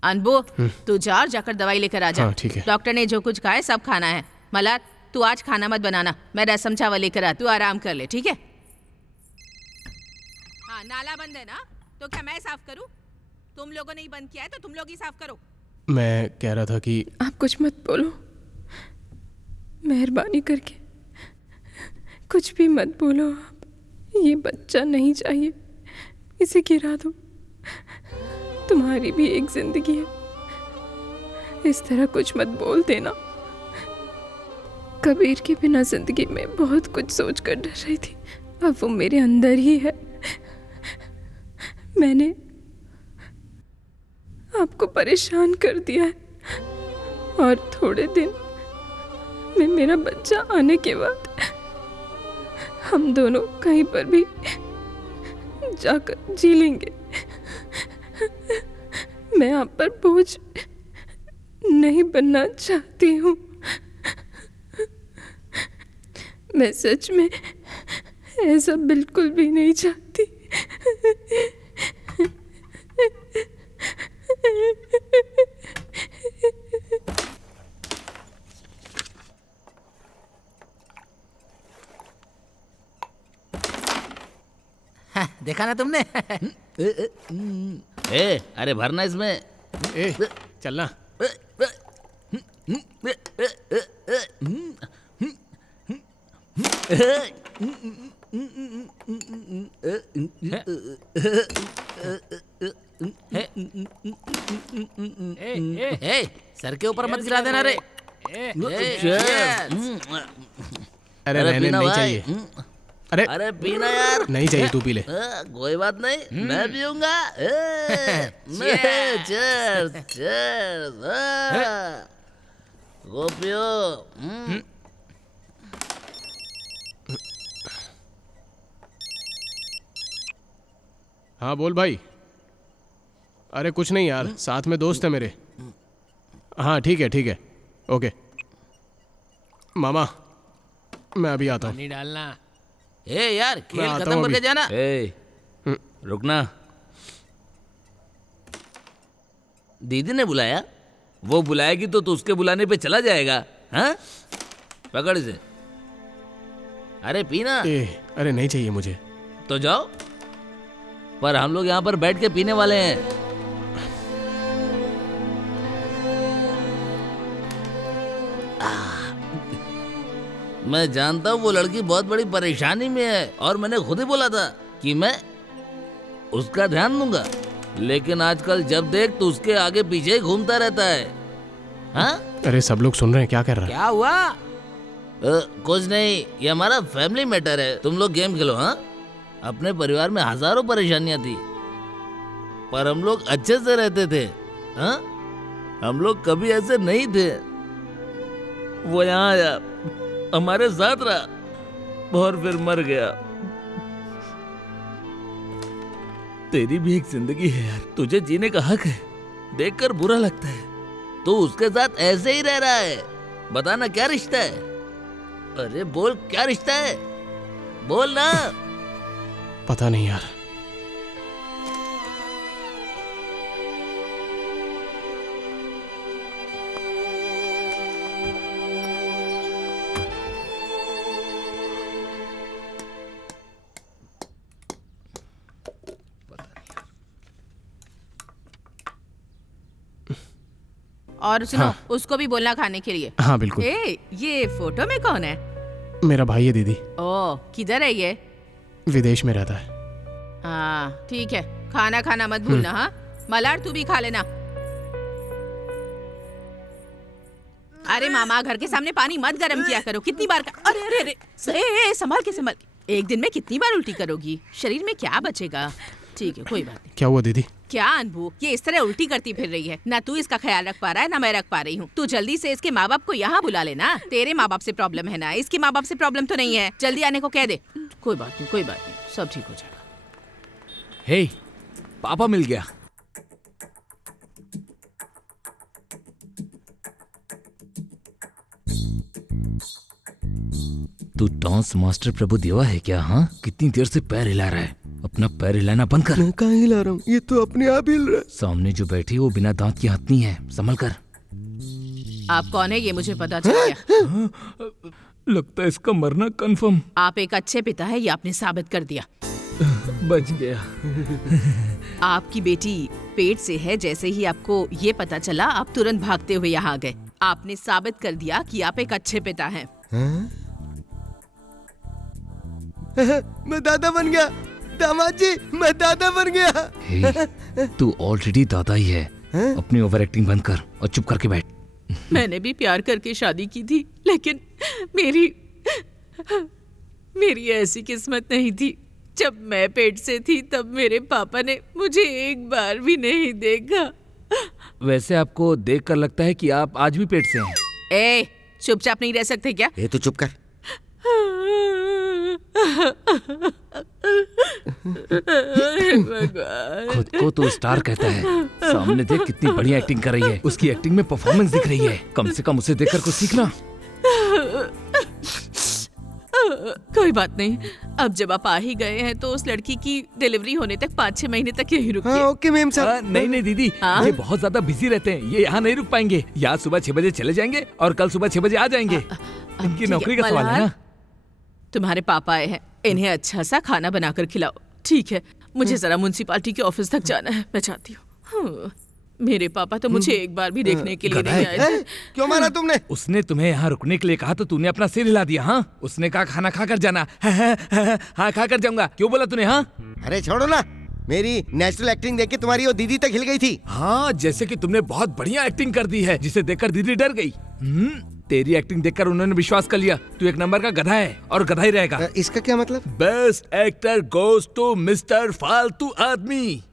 अनबू, तू जा और जाकर दवाई लेकर आ जा। हाँ, ठीक है। डॉक्टर ने जो कुछ कहा है सब खाना है। मल्हार, तू आज खाना मत बनाना, मैं रसम चावल लेकर आ, तू आराम कर ले, ठीक है? हाँ, नाला बंद है ना? तो क्या मैं साफ करूं? तुम लोगों ने ही बंद किया है तो तुम लोग ही साफ करो। मैं कह रहा था कि आप कुछ मत बोलो, मेहरबानी करके कुछ भी मत बोलो। आप, ये बच्चा नहीं चाहिए, इसे गिरा दो। तुम्हारी भी एक जिंदगी है, इस तरह कुछ मत बोल देना। कबीर के बिना जिंदगी में बहुत कुछ सोच कर डर रही थी, अब वो मेरे अंदर ही है। मैंने आपको परेशान कर दिया है और थोड़े दिन में मेरा बच्चा आने के बाद हम दोनों कहीं पर भी जाकर जी लेंगे। मैं आप पर बोझ नहीं बनना चाहती हूँ। मैं सच में ऐसा बिल्कुल भी नहीं चाहती। देखा ना तुमने? ए, अरे भरना इसमें। ए, चलना। सर के ऊपर मत गिरा देना रे। अरे रहने नहीं चाहिए। अरे अरे पीना यार। नहीं चाहिए, तू पी ले। कोई बात नहीं, मैं पीऊंगा। Cheers, cheers. वो पियो। हाँ बोल भाई। अरे कुछ नहीं यार, साथ में दोस्त है मेरे। हाँ ठीक है, ठीक है, ओके। मामा, मैं अभी आता हूँ। पानी डालना। ए यार, मैं खेल आता खत्म हूँ करके अभी। जाना। ए, रुकना। दीदी ने बुलाया? वो बुलाएगी तो तू उसके बुलाने पे चला जाएगा? हाँ, पकड़ इसे। अरे पीना। अरे नहीं चाहिए मुझे। तो जाओ, पर हम लोग यहाँ पर बैठ के पीने वाले हैं। मैं जानता हूँ वो लड़की बहुत बड़ी परेशानी में है और मैंने खुद ही बोला था कि मैं उसका ध्यान दूंगा, लेकिन आजकल जब देख तो उसके आगे पीछे ही घूमता रहता है। हाँ? अरे सब लोग सुन रहे हैं, क्या कर रहा है? क्या हुआ? कुछ नहीं, ये हमारा फैमिली मैटर है। तुम लोग गेम खेलो। हाँ, अपने परिवार में हजारों परेशानियां थी पर हम लोग अच्छे से रहते थे। हाँ, हम लोग कभी ऐसे नहीं थे। वो यहाँ आया, हमारे साथ रहा और फिर मर गया। तेरी भी एक जिंदगी है यार, तुझे जीने का हक है। देखकर बुरा लगता है तो उसके साथ ऐसे ही रह रहा है। बताना क्या रिश्ता है? अरे बोल, क्या रिश्ता है? बोल ना। पता नहीं यार। और सुनो, हाँ। उसको भी बोलना खाने के लिए। हाँ बिल्कुल। ये फोटो में कौन है? मेरा भाई है दीदी, ओह, किधर है ये? विदेश में रहता है। हाँ ठीक है, खाना खाना मत भूलना। हाँ मलार, तू भी खा लेना। अरे मामा, घर के सामने पानी मत गरम किया करो। कितनी बार अरे अरे अरे, संभाल के संभाल के। एक दिन में कितनी बार उल्टी करोगी? शरीर में क्या बचेगा? ठीक है, कोई बात नहीं। क्या हुआ दीदी? क्या अनबू, ये इस तरह उल्टी करती फिर रही है। ना तू इसका ख्याल रख पा रहा है ना मैं रख पा रही हूँ। तू जल्दी से इसके माँ बाप को यहाँ बुला लेना। तेरे माँ बाप से प्रॉब्लम है ना, इसके माँ बाप से प्रॉब्लम तो नहीं है। जल्दी आने को कह दे। कोई बात नहीं, कोई बात नहीं, सब ठीक हो जाएगा। हे, पापा मिल गया। तू डांस मास्टर प्रभु देवा है क्या? हाँ, कितनी देर से पैर हिला रहा है? अपना पैर हिलाना बंद कर। मैं कहाँ हिला रहा हूँ, ये तो अपने आप हिल रहा है। सामने जो बैठी है वो बिना दांत की हथनी है, संभल कर। आप कौन है ये मुझे पता चल गया। लगता है इसका मरना कंफर्म। आप एक अच्छे पिता है, ये आपने साबित कर दिया। बच गया। आपकी बेटी पेट से है। जैसे ही आपको ये पता चला, आप तुरंत भागते हुए यहाँ आ गए। आपने साबित कर दिया कि आप एक अच्छे पिता हैं। मैं दादा बन गया। दामाद जी, मैं दादा बन गया। हे, तू ऑलरेडी दादा ही है। अपनी ओवर एक्टिंग बंद कर और चुप करके बैठ। मैंने भी प्यार करके शादी की थी, लेकिन मेरी ऐसी किस्मत नहीं थी। जब मैं पेट से थी तब मेरे पापा ने मुझे एक बार भी नहीं देखा। वैसे आपको देखकर लगता है कि आप आज भी पेट से हैं। ए, चुपचाप नहीं रह सकते क्या? ये तो चुप कर। खुद को तो स्टार कहता है। सामने देख कितनी बढ़िया एक्टिंग कर रही है। उसकी एक्टिंग में परफॉर्मेंस दिख रही है। कम से कम उसे देखकर कुछ सीखना। कोई बात नहीं, अब जब आप आ ही गए हैं तो उस लड़की की डिलीवरी होने तक 5-6 महीने तक यहीं रुकिए। हाँ, ओके मैम साहब। नहीं नहीं दीदी, हाँ? ये बहुत ज्यादा बिजी रहते हैं, ये यहाँ नहीं रुक पाएंगे। यहाँ सुबह 6 बजे चले जाएंगे और कल सुबह 6 बजे आ जाएंगे। इनकी नौकरी का सवाल है ना। तुम्हारे पापा आए हैं, इन्हें अच्छा सा खाना बनाकर खिलाओ। ठीक है, मुझे जरा म्युनिसिपालिटी के ऑफिस तक जाना है, मैं चाहती हूँ। मेरे पापा तो मुझे एक बार भी देखने के लिए नहीं आए थे। क्यों मारा तुमने? उसने तुम्हें यहाँ रुकने के लिए कहा तो तूने अपना सिर हिला दिया। हाँ, उसने कहा खाना खा कर जाना। हाँ, खा कर जाऊंगा। क्यों बोला तूने? हाँ, अरे छोड़ो ना, मेरी नेचुरल एक्टिंग देख के तुम्हारी वो दीदी तक हिल गई थी। हाँ, जैसे कि तुमने बहुत बढ़िया एक्टिंग कर दी है, जिसे देखकर दीदी डर गई। तेरी एक्टिंग देखकर उन्होंने विश्वास कर लिया तू एक नंबर का गधा है और गधा ही रहेगा। इसका क्या मतलब? Best actor goes to mister फालतू आदमी।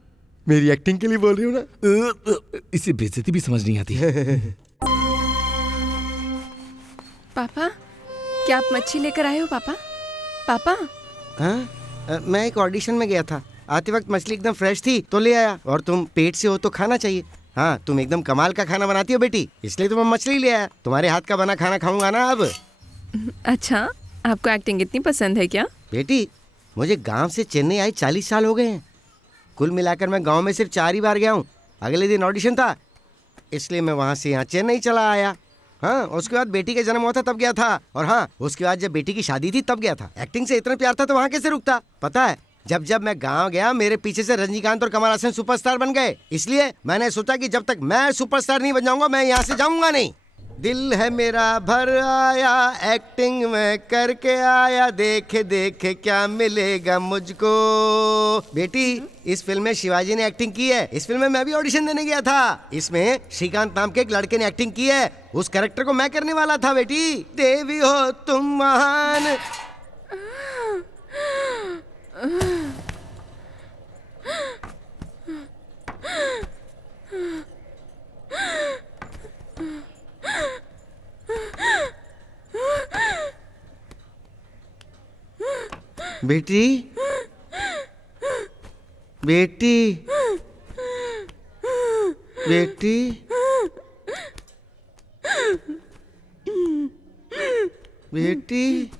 मेरी एक्टिंग के लिए बोल रही हूँ ना। इसे बेइज्जती भी समझ नहीं आती। पापा, क्या आप मच्छी लेकर आए हो? पापा, पापा। हाँ, मैं एक ऑडिशन में गया था, आते वक्त मछली एकदम फ्रेश थी तो ले आया। और तुम पेट से हो तो खाना चाहिए। हाँ, तुम एकदम कमाल का खाना बनाती हो बेटी, इसलिए तुम्हें मछली ले आया। तुम्हारे हाथ का बना खाना खाऊंगा ना अब। अच्छा, आपको एक्टिंग इतनी पसंद है क्या? बेटी, मुझे गांव से चेन्नई आए 40 साल हो गए हैं। कुल मिलाकर मैं गांव में सिर्फ 4 ही बार गया हूँ। अगले दिन ऑडिशन था, इसलिए मैं वहाँ से यहाँ चेन्नई चला आया। हाँ, उसके बाद बेटी का जन्म हुआ था तब गया था। और हाँ, उसके बाद जब बेटी की शादी थी तब गया था। एक्टिंग से इतना प्यार था तो वहाँ कैसे रुकता? पता है, जब मैं गांव गया मेरे पीछे से रजनीकांत और कमल हासन सुपरस्टार बन गए। इसलिए मैंने सोचा कि जब तक मैं सुपरस्टार नहीं बन जाऊंगा मैं यहाँ से जाऊंगा नहीं। दिल है मेरा भर आया, एक्टिंग में करके आया, देखे देखे क्या मिलेगा मुझको। बेटी, इस फिल्म में शिवाजी ने एक्टिंग की है। इस फिल्म में मैं भी ऑडिशन देने गया था। इसमें श्रीकांत नाम के एक लड़के ने एक्टिंग की है। उस कैरेक्टर को मैं करने वाला था। बेटी, देवी हो तुम महान। बेटी, बेटी, बेटी, बेटी,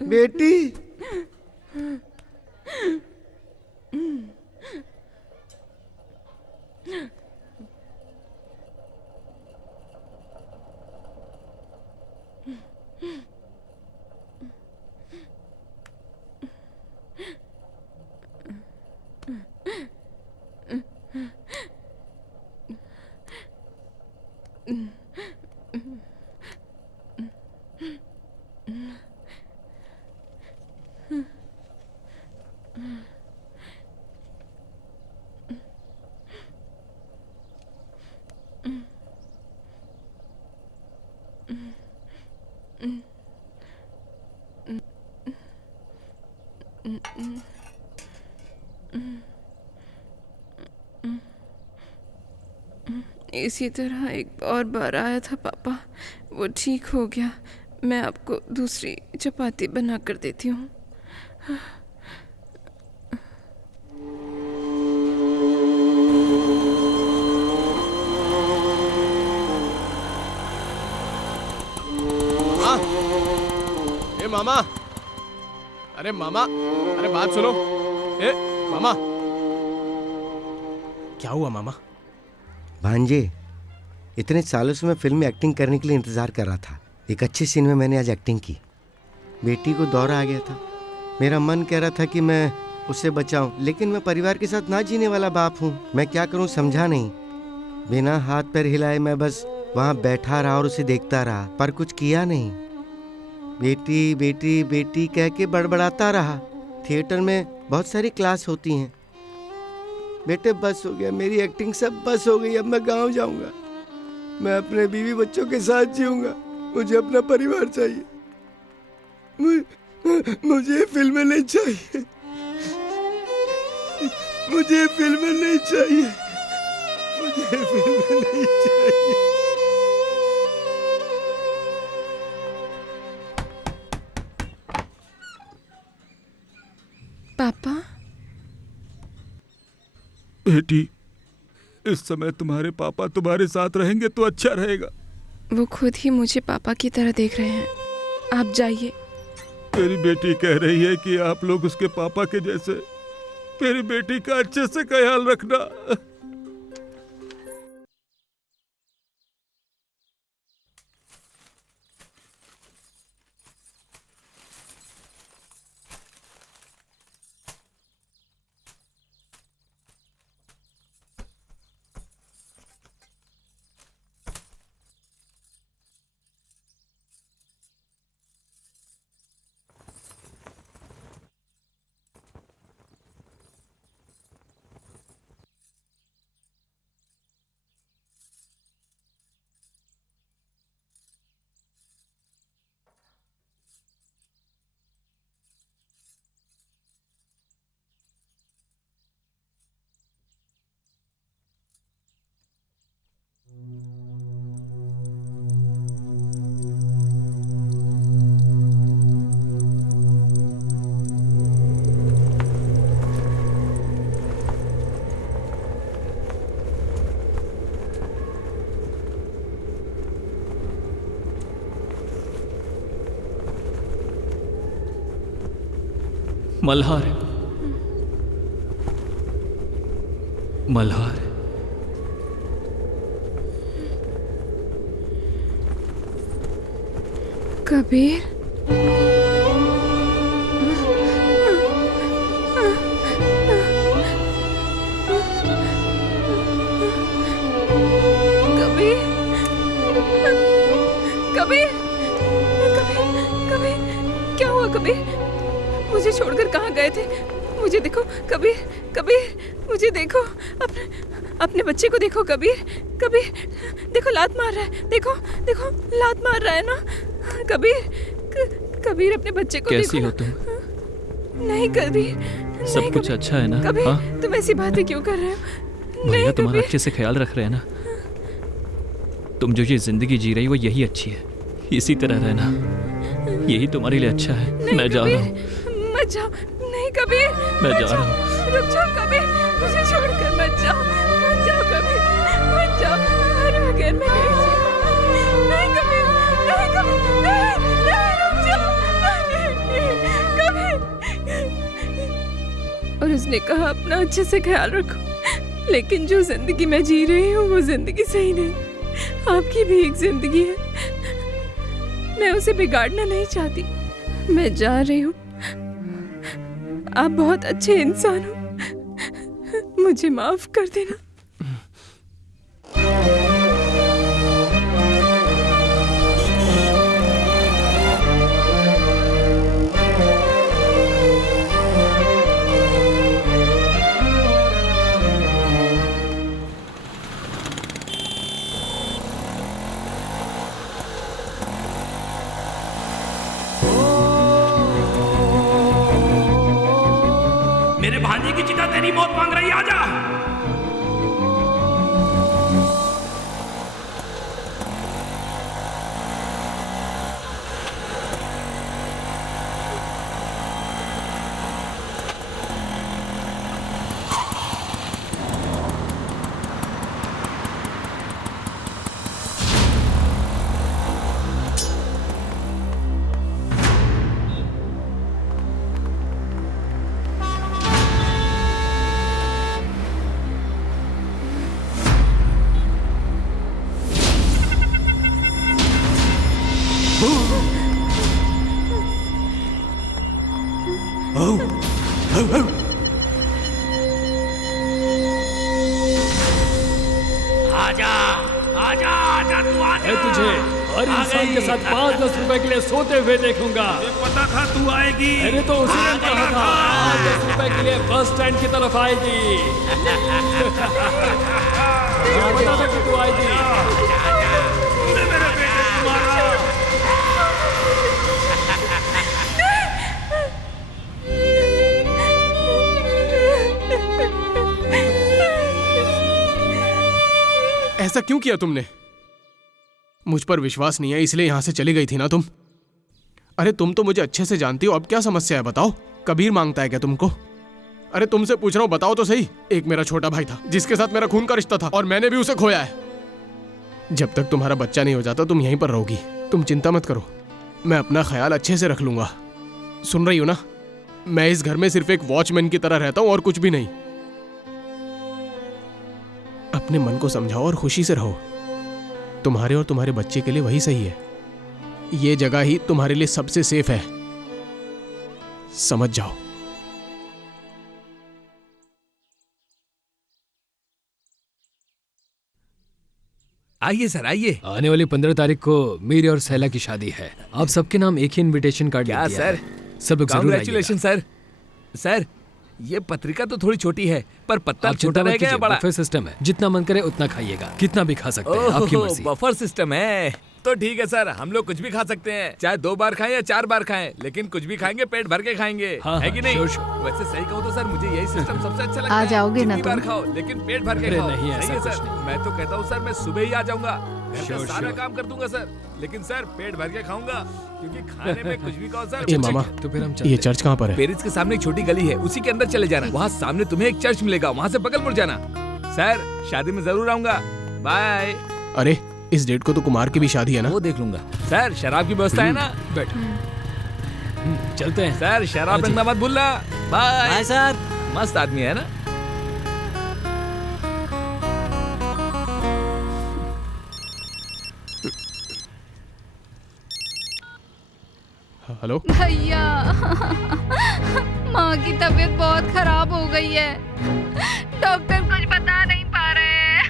बेटी, इसी तरह एक और बार आया था पापा, वो ठीक हो गया। मैं आपको दूसरी चपाती बना कर देती हूँ। ए मामा, अरे मामा, अरे बात सुनो। ए मामा, क्या हुआ मामा? भांजे, इतने सालों से मैं फिल्म में एक्टिंग करने के लिए इंतजार कर रहा था। एक अच्छे सीन में मैंने आज एक्टिंग की। बेटी को दौरा आ गया था। मेरा मन कह रहा था कि मैं उससे बचाऊं, लेकिन मैं परिवार के साथ ना जीने वाला बाप हूँ। मैं क्या करूँ समझा नहीं। बिना हाथ पैर हिलाए मैं बस वहाँ बैठा रहा और उसे देखता रहा, पर कुछ किया नहीं। बेटी बेटी बेटी कह के बड़बड़ाता रहा। थिएटर में बहुत सारी क्लास होती हैं। बेटे बस हो गया, मेरी एक्टिंग सब बस हो गई। अब मैं गांव जाऊंगा। मैं अपने बीवी बच्चों के साथ जीऊंगा। मुझे अपना परिवार चाहिए। मुझे फिल्में नहीं चाहिए। मुझे फिल्में नहीं चाहिए। मुझे फिल्में नहीं चाहिए। पापा, बेटी, इस समय तुम्हारे पापा तुम्हारे साथ रहेंगे तो अच्छा रहेगा। वो खुद ही मुझे पापा की तरह देख रहे हैं। आप जाइए। मेरी बेटी कह रही है कि आप लोग उसके पापा के जैसे। मेरी बेटी का अच्छे से ख्याल रखना। मल्हार, मल्हार, कबीर, कबीर, कबीर, कबीर, क्या हुआ कबीर? मुझे छोड़कर कहाँ गए थे? मुझे देखो कबीर, कबीर, मुझे देखो, अपने बच्चे को देखो कबीर, कबीर, देखो लात मार रहा है, देखो, देखो लात मार रहा है ना कबीर, कबीर अपने बच्चे को कैसी देखो। हो तुम? नहीं कबीर, सब नहीं कुछ कबीर, अच्छा है ना? कबीर, हाँ? तुम ऐसी बातें क्यों कर रहे हो? भैया नहीं तुम्हारा कबीर, अच्छे से ख्याल रख रहे हैं ना? तुम जो ये जिंदगी जी रही हो यही अच्छी है, इसी तरह रहना, यही तुम्हारे लिए अच्छा है। नहीं मैं जा रहा हूँ, कबीर, मत जाओ, नहीं कबीर, मैं मत जा जाओ, रहा हूँ। रुक जाओ कबीर, मुझे छोड़कर मत जाओ कबीर, मत जाओ, हमारे बगैर में नहीं जाओ, नहीं कबीर, नहीं कबीर, नहीं, नहीं, रुक जाओ, नहीं, कबीर। और उसने कहा अपना अच्छे से ख्याल रखो, लेकिन जो जिंदगी मैं जी रही हूँ वो जिंदगी सही नहीं, आपकी भी एक जिंदगी है, मैं उसे बिगाड़ना नहीं चाहती, मैं जा रही हूँ, आप बहुत अच्छे इंसान हो, मुझे माफ कर देना। मेरे भांजे की चिता तेरी मौत मांग रही है, आजा। आजा, आजा, आजा, तू आजा। मैं तुझे हर इंसान के साथ 5-10 रुपए के लिए सोते हुए देखूंगा। पता था तू आएगी। मैंने तो उसी दिन कहा था 5-10 रुपए के लिए बस स्टैंड की तरफ आएगी। मुझे पता था कि तू आएगी। ऐसा क्यों किया तुमने? मुझ पर विश्वास नहीं है इसलिए यहां से चली गई थी ना तुम? अरे तुम तो मुझे अच्छे से जानती हो, अब क्या समस्या है बताओ? कबीर मांगता है क्या तुमको? अरे तुमसे पूछ रहा हूं, बताओ तो सही। एक मेरा छोटा भाई था जिसके साथ मेरा खून का रिश्ता था और मैंने भी उसे खोया है। जब तक तुम्हारा बच्चा नहीं हो जाता तुम यहीं पर रहोगी। तुम चिंता मत करो, मैं अपना ख्याल अच्छे से रख लूंगा। सुन रही हो ना? मैं इस घर में सिर्फ एक वॉचमैन की तरह रहता हूं और कुछ भी नहीं। अपने मन को समझाओ और खुशी से रहो। तुम्हारे और तुम्हारे बच्चे के लिए वही सही है। ये जगह ही तुम्हारे लिए सबसे सेफ है, समझ जाओ। आइए सर, आइए। आने वाली 15 तारीख को मेरी और सैला की शादी है। आप सबके नाम एक ही इनविटेशन कार्ड क्या दिया सर? है। सब लोग जरूर आइएगा। Congratulation sir. सर ये पत्रिका तो थोड़ी छोटी है पर पत्ता आप छोटा चिंता रह मत गया कीजिए, बड़ा। बफे सिस्टम है, जितना मन करे उतना खाइएगा, कितना भी खा सकते हैं, आपकी मर्जी। बफर सिस्टम है तो ठीक है सर, हम लोग कुछ भी खा सकते हैं, चाहे 2 बार खाएं या 4 बार खाएं, लेकिन कुछ भी खाएंगे पेट भर के खाएंगे। हाँ, है कि नहीं? Sure, sure. वैसे सही कहूँ तो सर मुझे यही सिस्टम सबसे अच्छा लगता आ है। जाओगे ना जितनी बार तुम? खाओ लेकिन पेट भर के अरे खाओ। नहीं, ऐसा सही है कुछ सर, नहीं। मैं तो कहता हूँ सर मैं सुबह ही आ जाऊंगा, घर का श्योर, सारा श्योर। काम कर दूंगा सर, लेकिन सर पेट भर के खाऊंगा क्योंकि खाने में कुछ भी खाओ सर। ए मामा, तो फिर हम चलते ये चर्च कहाँ पर है? पेरिस के सामने एक छोटी गली है, उसी के अंदर चले जाना, वहाँ सामने तुम्हें एक चर्च मिलेगा, वहाँ से बगल मुड़ जाना। सर शादी में जरूर आऊंगा, बाय। अरे इस डेट को तो कुमार की भी शादी है ना? वो देख लूंगा। सर शराब की व्यवस्था है ना? बैठ, चलते हैं। सर शराब रखना मत भूलना। बाय। Bye sir. मस्त आदमी है ना? हेलो भैया, माँ की तबीयत बहुत खराब हो गई है, डॉक्टर कुछ बता नहीं पा रहे हैं।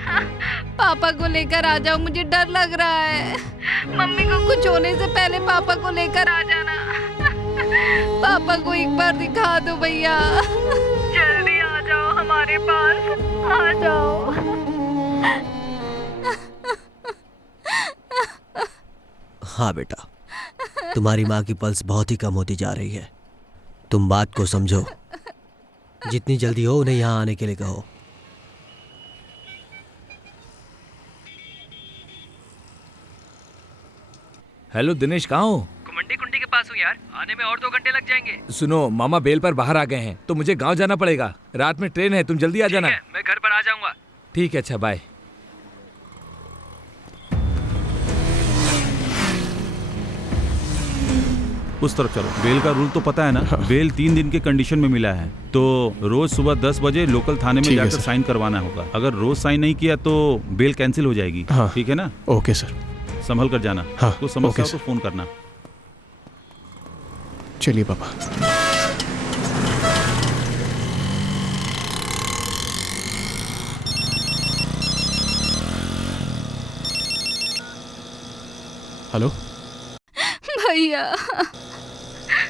पापा को लेकर आ जाओ, मुझे डर लग रहा है। मम्मी को कुछ होने से पहले पापा को लेकर आ जाना। पापा को एक बार दिखा दो भैया। जल्दी आ जाओ हमारे पास, आ जाओ। हाँ बेटा, तुम्हारी माँ की पल्स बहुत ही कम होती जा रही है। तुम बात को समझो, जितनी जल्दी हो उन्हें यहाँ आने के लिए कहो। हेलो दिनेश, कहाँ हो? मंडी कुंडी के पास हूँ यार, आने में और 2 घंटे लग जाएंगे। सुनो, मामा बेल पर बाहर आ गए हैं तो मुझे गांव जाना पड़ेगा। रात में ट्रेन है, तुम जल्दी आ जाना। मैं घर पर आ जाऊंगा। ठीक है, अच्छा बाय। उस तरफ चलो। बेल का रूल तो पता है ना? बेल 3 दिन के कंडीशन में मिला है, तो रोज सुबह 10 बजे लोकल थाने में जाकर साइन करवाना होगा। अगर रोज साइन नहीं किया तो बेल कैंसिल हो जाएगी। ठीक है ना? Okay sir. संभल कर जाना। कुछ समस्या हो तो फोन करना। चलिए पापा। हेलो भैया,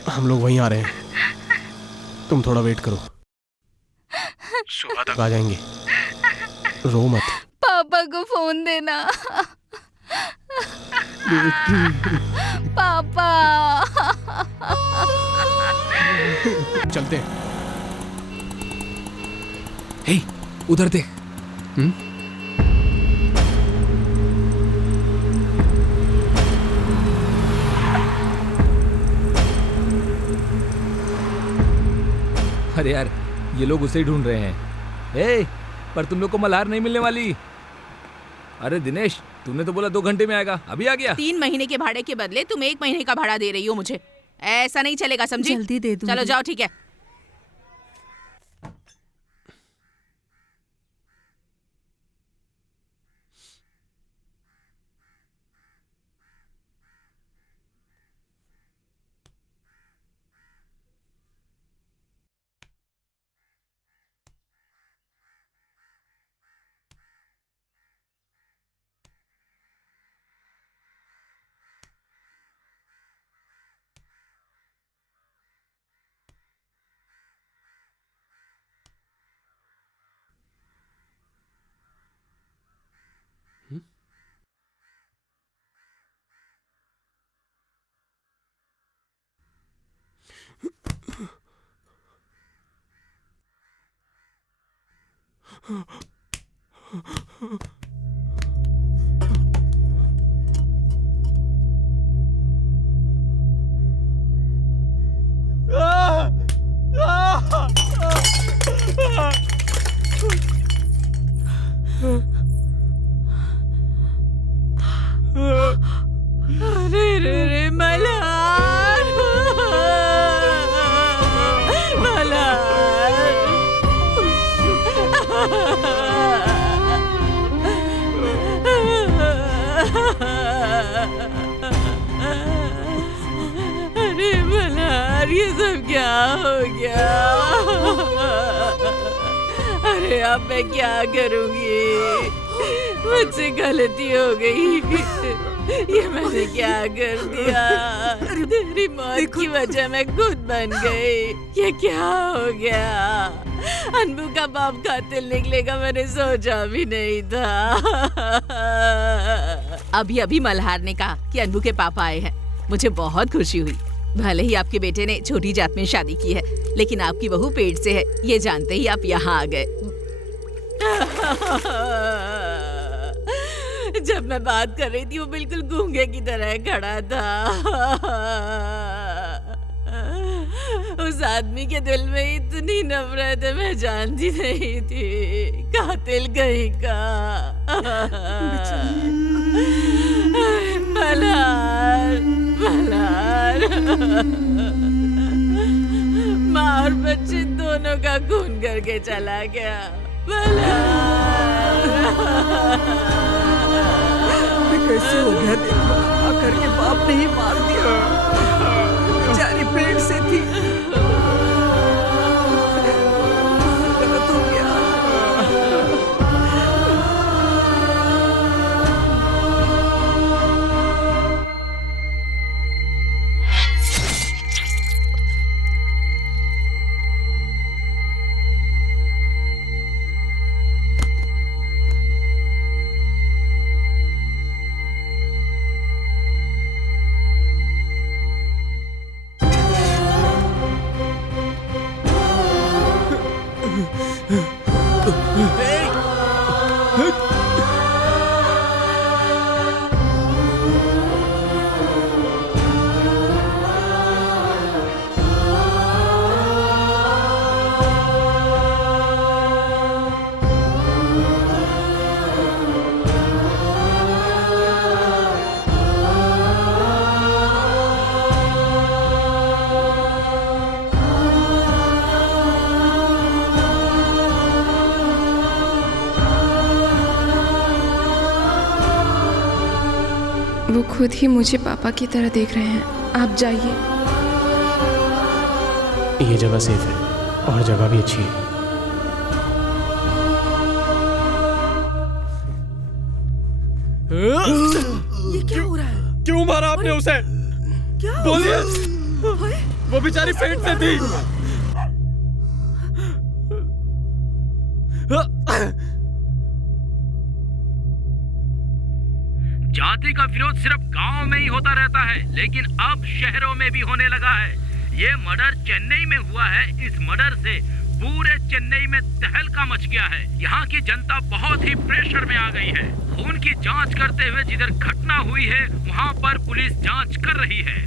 हम लोग वहीं आ रहे हैं, तुम थोड़ा वेट करो, सुबह तक आ जाएंगे, रो मत। पापा को फोन देना। पापा। चलते हैं। हे, उधर देख। अरे यार, ये लोग उसे ही ढूंढ रहे हैं। हे, पर तुम लोग को मल्हार नहीं मिलने वाली। अरे दिनेश, तूने तो बोला 2 घंटे में आएगा, अभी आ गया। 3 महीने के भाड़े के बदले तुम 1 महीने का भाड़ा दे रही हो मुझे। ऐसा नहीं चलेगा, समझी? जल्दी दे दूंगी। चलो जाओ, ठीक है। अरे रे रे मल्हार, अरे मल्हार, ये सब क्या हो गया? अरे अब मैं क्या करूंगी? मुझसे गलती हो गई। ये मैंने क्या कर दिया? तेरी मौत की वजह मैं खुद बन गई। ये क्या हो गया? अनबू का बाप कातिल निकलेगा, मैंने सोचा भी नहीं था। अभी अभी मल्हार ने कहा कि अनबू के पापा आए हैं। मुझे बहुत खुशी हुई। भले ही आपके बेटे ने छोटी जात में शादी की है, लेकिन आपकी बहू पेट से है, ये जानते ही आप यहाँ आ गए। जब मैं बात कर रही थी वो बिल्कुल गूंगे की तरह खड़ा था। उस आदमी के दिल में इतनी नफरत है, मैं जानती नहीं थी। कातिल कहीं का। मल्हार, मल्हार, माँ और बच्चे दोनों का खून करके चला गया। कैसे हो गया? देखो, आकर के बाप ने ही मार दिया। बेचारी पेट से थी। गलत हो गया। वो खुद ही मुझे पापा की तरह देख रहे हैं। आप जाइए। ये जगह सेफ है और जगह भी अच्छी है। ये क्या हो रहा है? क्यों मारा आपने उसे? क्या बोलिए। वो बेचारी पेट में थी। जाति का विरोध सिर्फ गांव में ही होता रहता है, लेकिन अब शहरों में भी होने लगा है। ये मर्डर चेन्नई में हुआ है। इस मर्डर से पूरे चेन्नई में तहलका मच गया है। यहाँ की जनता बहुत ही प्रेशर में आ गई है। खून की जांच करते हुए जिधर घटना हुई है वहाँ पर पुलिस जांच कर रही है।